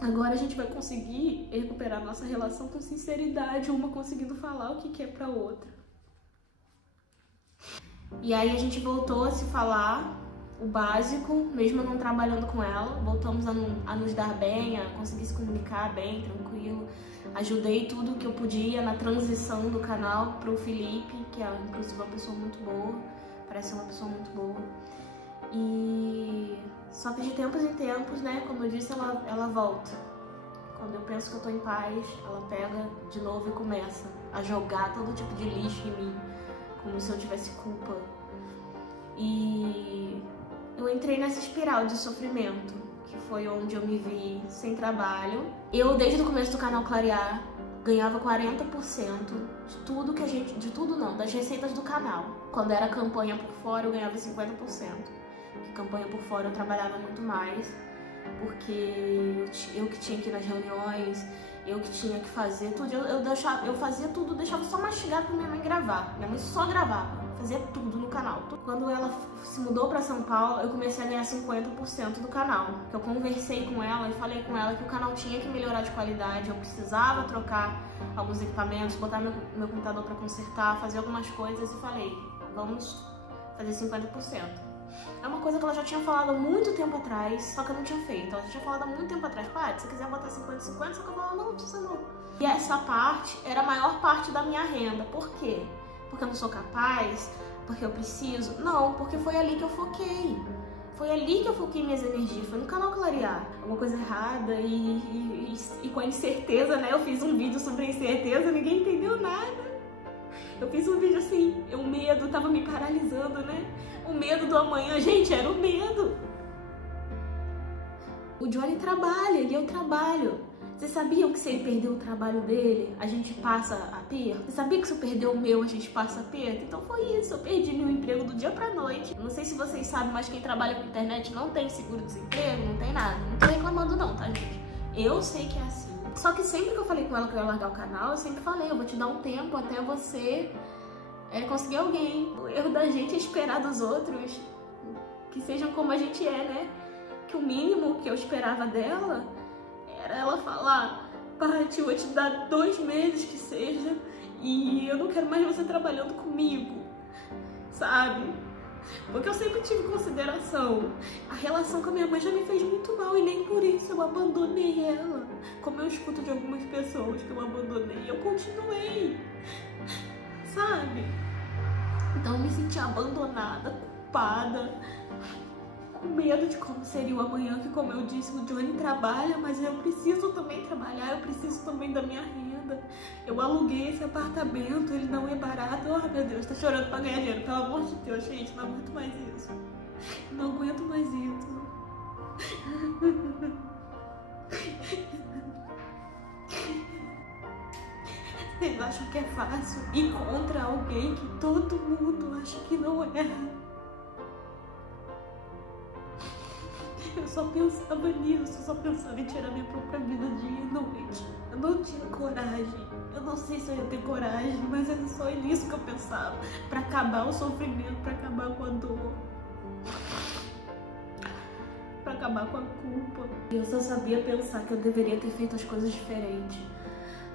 Agora a gente vai conseguir recuperar nossa relação com sinceridade, uma conseguindo falar o que quer pra outra. E aí a gente voltou a se falar o básico, mesmo não trabalhando com ela, voltamos a nos dar bem, a conseguir se comunicar bem, tranquilo. Ajudei tudo que eu podia na transição do canal pro Felipe, que é inclusive uma pessoa muito boa, parece ser uma pessoa muito boa. E só que de tempos em tempos, né, como eu disse, ela volta. Quando eu penso que eu tô em paz, ela pega de novo e começa a jogar todo tipo de lixo em mim, como se eu tivesse culpa. E eu entrei nessa espiral de sofrimento, que foi onde eu me vi sem trabalho. Eu, desde o começo do canal Clarear, ganhava 40% de tudo que das receitas do canal. Quando era campanha por fora, eu ganhava 50%. Que campanha por fora eu trabalhava muito mais, porque eu que tinha que ir nas reuniões, eu que tinha que fazer tudo. Eu fazia tudo, deixava só mastigado pra minha mãe gravar. Minha mãe só gravava, fazia tudo no canal. Quando ela se mudou pra São Paulo, eu comecei a ganhar 50% do canal. Eu conversei com ela e falei com ela que o canal tinha que melhorar de qualidade, eu precisava trocar alguns equipamentos, botar meu computador pra consertar, fazer algumas coisas, e falei, vamos fazer 50%. É uma coisa que ela já tinha falado há muito tempo atrás, só que eu não tinha feito. Ela já tinha falado há muito tempo atrás, Paty, se você quiser botar 50-50, só que eu falava, não precisa não. E essa parte era a maior parte da minha renda. Por quê? Porque eu não sou capaz? Porque eu preciso? Não, porque foi ali que eu foquei. Foi ali que eu foquei minhas energias, foi no canal Clarear. Alguma coisa errada e com a incerteza, né? Eu fiz um vídeo sobre a incerteza, ninguém entendeu nada. Eu fiz um vídeo assim, o medo tava me paralisando, né? O medo do amanhã, gente, era o medo. O Johnny trabalha e eu trabalho. Vocês sabiam que se ele perder o trabalho dele, a gente passa aperto? Você sabia que se eu perder o meu, a gente passa aperto? Então foi isso, eu perdi meu emprego do dia pra noite. Não sei se vocês sabem, mas quem trabalha com internet não tem seguro-desemprego, não tem nada. Não tô reclamando não, tá, gente? Eu sei que é assim. Só que sempre que eu falei com ela que eu ia largar o canal, eu sempre falei, eu vou te dar um tempo até você conseguir alguém. O erro da gente é esperar dos outros que sejam como a gente é, né? Que o mínimo que eu esperava dela era ela falar, Paty, eu vou te dar 2 meses que seja, e eu não quero mais você trabalhando comigo, sabe? Porque eu sempre tive consideração. A relação com a minha mãe já me fez muito mal e nem por isso eu abandonei ela. Como eu escuto de algumas pessoas que eu abandonei, eu continuei, sabe? Então eu me senti abandonada, culpada, com medo de como seria o amanhã, que como eu disse, o Johnny trabalha, mas eu preciso também trabalhar, eu preciso também da minha renda. Eu aluguei esse apartamento, ele não é barato. Oh meu Deus, tá chorando pra ganhar dinheiro, pelo amor de Deus, gente, não aguento mais isso. Não aguento mais isso. Vocês acham que é fácil ir contra alguém que todo mundo acha que não é? Eu só pensava nisso, eu só pensava em tirar minha própria vida dia e noite. Eu não tinha coragem. Eu não sei se eu ia ter coragem, mas era só nisso que eu pensava. Pra acabar o sofrimento, pra acabar com a dor, pra acabar com a culpa. E eu só sabia pensar que eu deveria ter feito as coisas diferentes.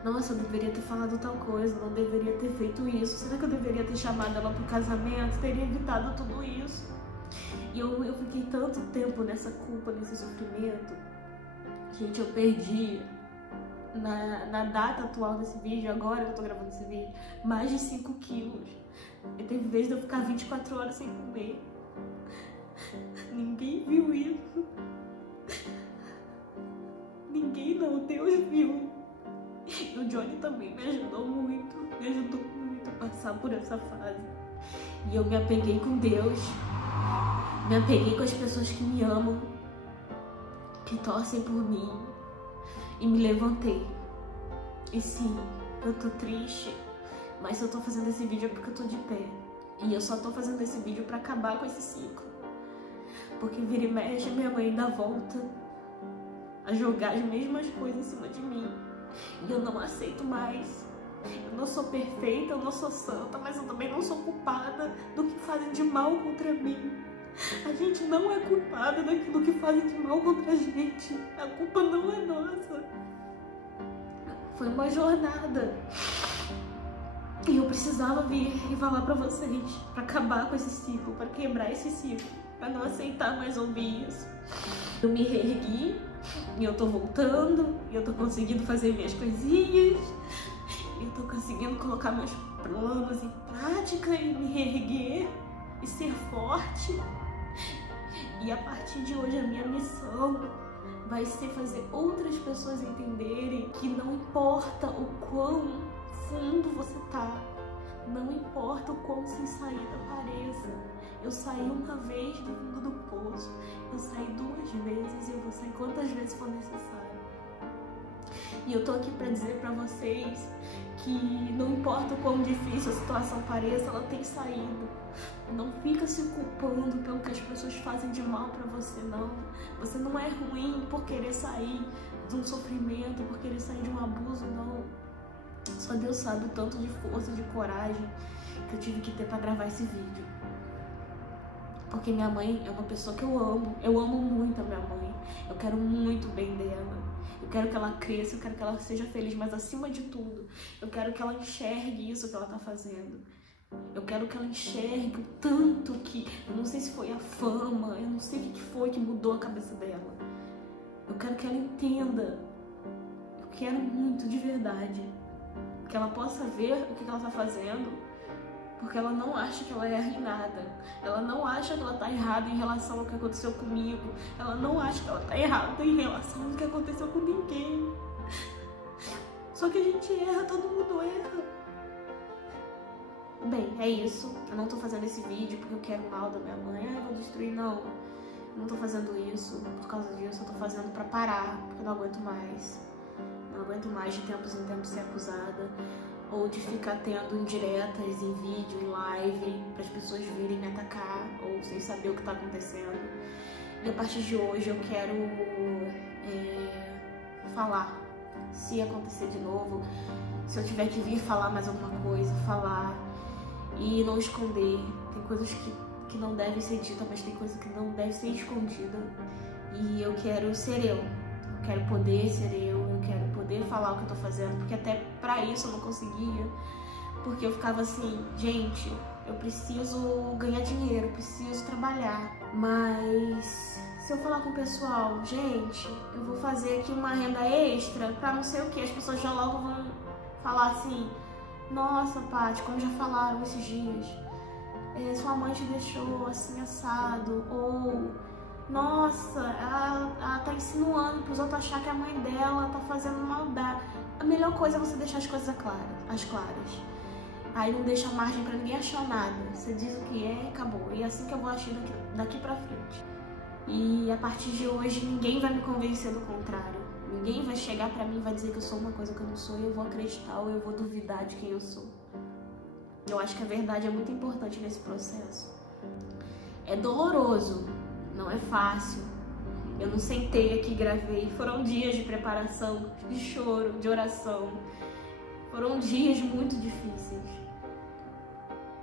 Nossa, eu deveria ter falado tal coisa, não deveria ter feito isso. Será que eu deveria ter chamado ela pro casamento? Teria evitado tudo isso. E eu fiquei tanto tempo nessa culpa, nesse sofrimento. Gente, eu perdi, na data atual desse vídeo, agora que eu tô gravando esse vídeo, mais de 5 quilos. E teve vezes de eu ficar 24 horas sem comer. Ninguém viu isso. Ninguém não, Deus viu. E o Johnny também me ajudou muito a passar por essa fase. E eu me apeguei com Deus, me apeguei com as pessoas que me amam, que torcem por mim, e me levantei. E sim, eu tô triste, mas eu tô fazendo esse vídeo porque eu tô de pé. E eu só tô fazendo esse vídeo pra acabar com esse ciclo. Porque vira e mexe, minha mãe ainda volta a jogar as mesmas coisas em cima de mim. E eu não aceito mais. Eu não sou perfeita, eu não sou santa, mas eu também não sou culpada do que fazem de mal contra mim. A gente não é culpada daquilo que fazem de mal contra a gente. A culpa não é nossa. Foi uma jornada. E eu precisava vir e falar pra vocês, pra acabar com esse ciclo, pra quebrar esse ciclo, pra não aceitar mais ouvir isso. Eu me reergui, e eu tô voltando, e eu tô conseguindo fazer minhas coisinhas, e eu tô conseguindo colocar meus planos em prática e me reerguer e ser forte. E a partir de hoje a minha missão vai ser fazer outras pessoas entenderem que não importa o quão fundo você tá, não importa o quão sem saída pareça. Eu saí uma vez do fundo do poço, eu saí 2 vezes e eu vou sair quantas vezes for necessário. E eu tô aqui pra dizer pra vocês que não importa o quão difícil a situação pareça, ela tem saído. Não fica se culpando pelo que as pessoas fazem de mal pra você, não. Você não é ruim por querer sair de um sofrimento, por querer sair de um abuso, não. Só Deus sabe o tanto de força e de coragem que eu tive que ter pra gravar esse vídeo. Porque minha mãe é uma pessoa que eu amo muito a minha mãe. Eu quero muito o bem dela. Eu quero que ela cresça, eu quero que ela seja feliz, mas acima de tudo, eu quero que ela enxergue isso que ela tá fazendo. Eu quero que ela enxergue o tanto que, eu não sei se foi a fama, eu não sei o que foi que mudou a cabeça dela. Eu quero que ela entenda. Eu quero muito, de verdade, que ela possa ver o que ela tá fazendo, porque ela não acha que ela erra em nada. Ela não acha que ela tá errada em relação ao que aconteceu comigo. Ela não acha que ela tá errada em relação ao que aconteceu com ninguém. Só que a gente erra, todo mundo erra. Bem, é isso. Eu não tô fazendo esse vídeo porque eu quero mal da minha mãe. Eu vou destruir, não. Eu não tô fazendo isso por causa disso. Eu tô fazendo pra parar, porque eu não aguento mais. Não aguento mais de tempos em tempos ser acusada, ou de ficar tendo indiretas em vídeo, em live, para as pessoas virem me atacar, ou sem saber o que tá acontecendo. E a partir de hoje eu quero falar. Se acontecer de novo, se eu tiver que vir falar mais alguma coisa, falar e não esconder. Tem coisas que não devem ser ditas, mas tem coisas que não devem ser escondidas. E eu quero ser eu quero poder ser eu quero poder falar o que eu tô fazendo, porque até pra isso eu não conseguia, porque eu ficava assim, gente, eu preciso ganhar dinheiro, eu preciso trabalhar, mas se eu falar com o pessoal, gente, eu vou fazer aqui uma renda extra pra não sei o que, as pessoas já logo vão falar assim, nossa, Paty, como já falaram esses dias, sua mãe te deixou assim assado, ou nossa, ela tá insinuando pros outros achar que a mãe dela tá fazendo maldade. A melhor coisa é você deixar as coisas claras. Aí não deixa margem pra ninguém achar nada. Você diz o que é e acabou. E é assim que eu vou agir daqui pra frente. E a partir de hoje ninguém vai me convencer do contrário. Ninguém vai chegar pra mim e vai dizer que eu sou uma coisa que eu não sou e eu vou acreditar ou eu vou duvidar de quem eu sou. Eu acho que a verdade é muito importante nesse processo. É doloroso. Não é fácil, Eu não sentei aqui e gravei. Foram dias de preparação, de choro, de oração. Foram dias muito difíceis.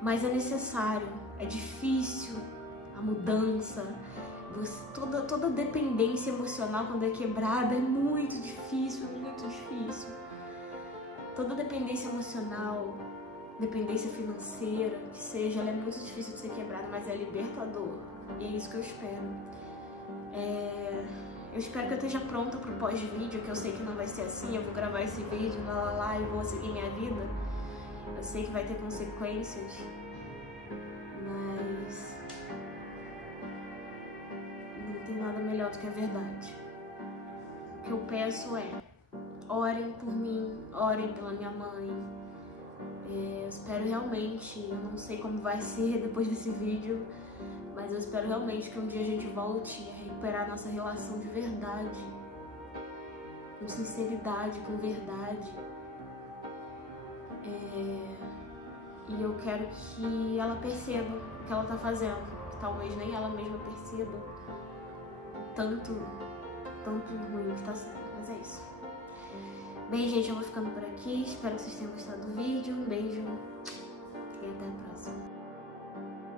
Mas é necessário, é difícil a mudança. Toda dependência emocional, quando é quebrada, é muito difícil, muito difícil. Toda dependência emocional, dependência financeira, que seja, ela é muito difícil de ser quebrada, mas é libertador. E é isso que eu espero. Eu espero que eu esteja pronta pro pós-vídeo, que eu sei que não vai ser assim. Eu vou gravar esse vídeo, lá, e vou seguir minha vida. Eu sei que vai ter consequências, mas não tem nada melhor do que a verdade. O que eu peço é: orem por mim, orem pela minha mãe. Eu espero realmente, eu não sei como vai ser depois desse vídeo, mas eu espero realmente que um dia a gente volte a recuperar nossa relação de verdade, com sinceridade, com verdade. E eu quero que ela perceba o que ela tá fazendo, que talvez nem ela mesma perceba tanto ruim que tá sendo, mas é isso. Bem, gente, eu vou ficando por aqui. Espero que vocês tenham gostado do vídeo. Um beijo e até a próxima.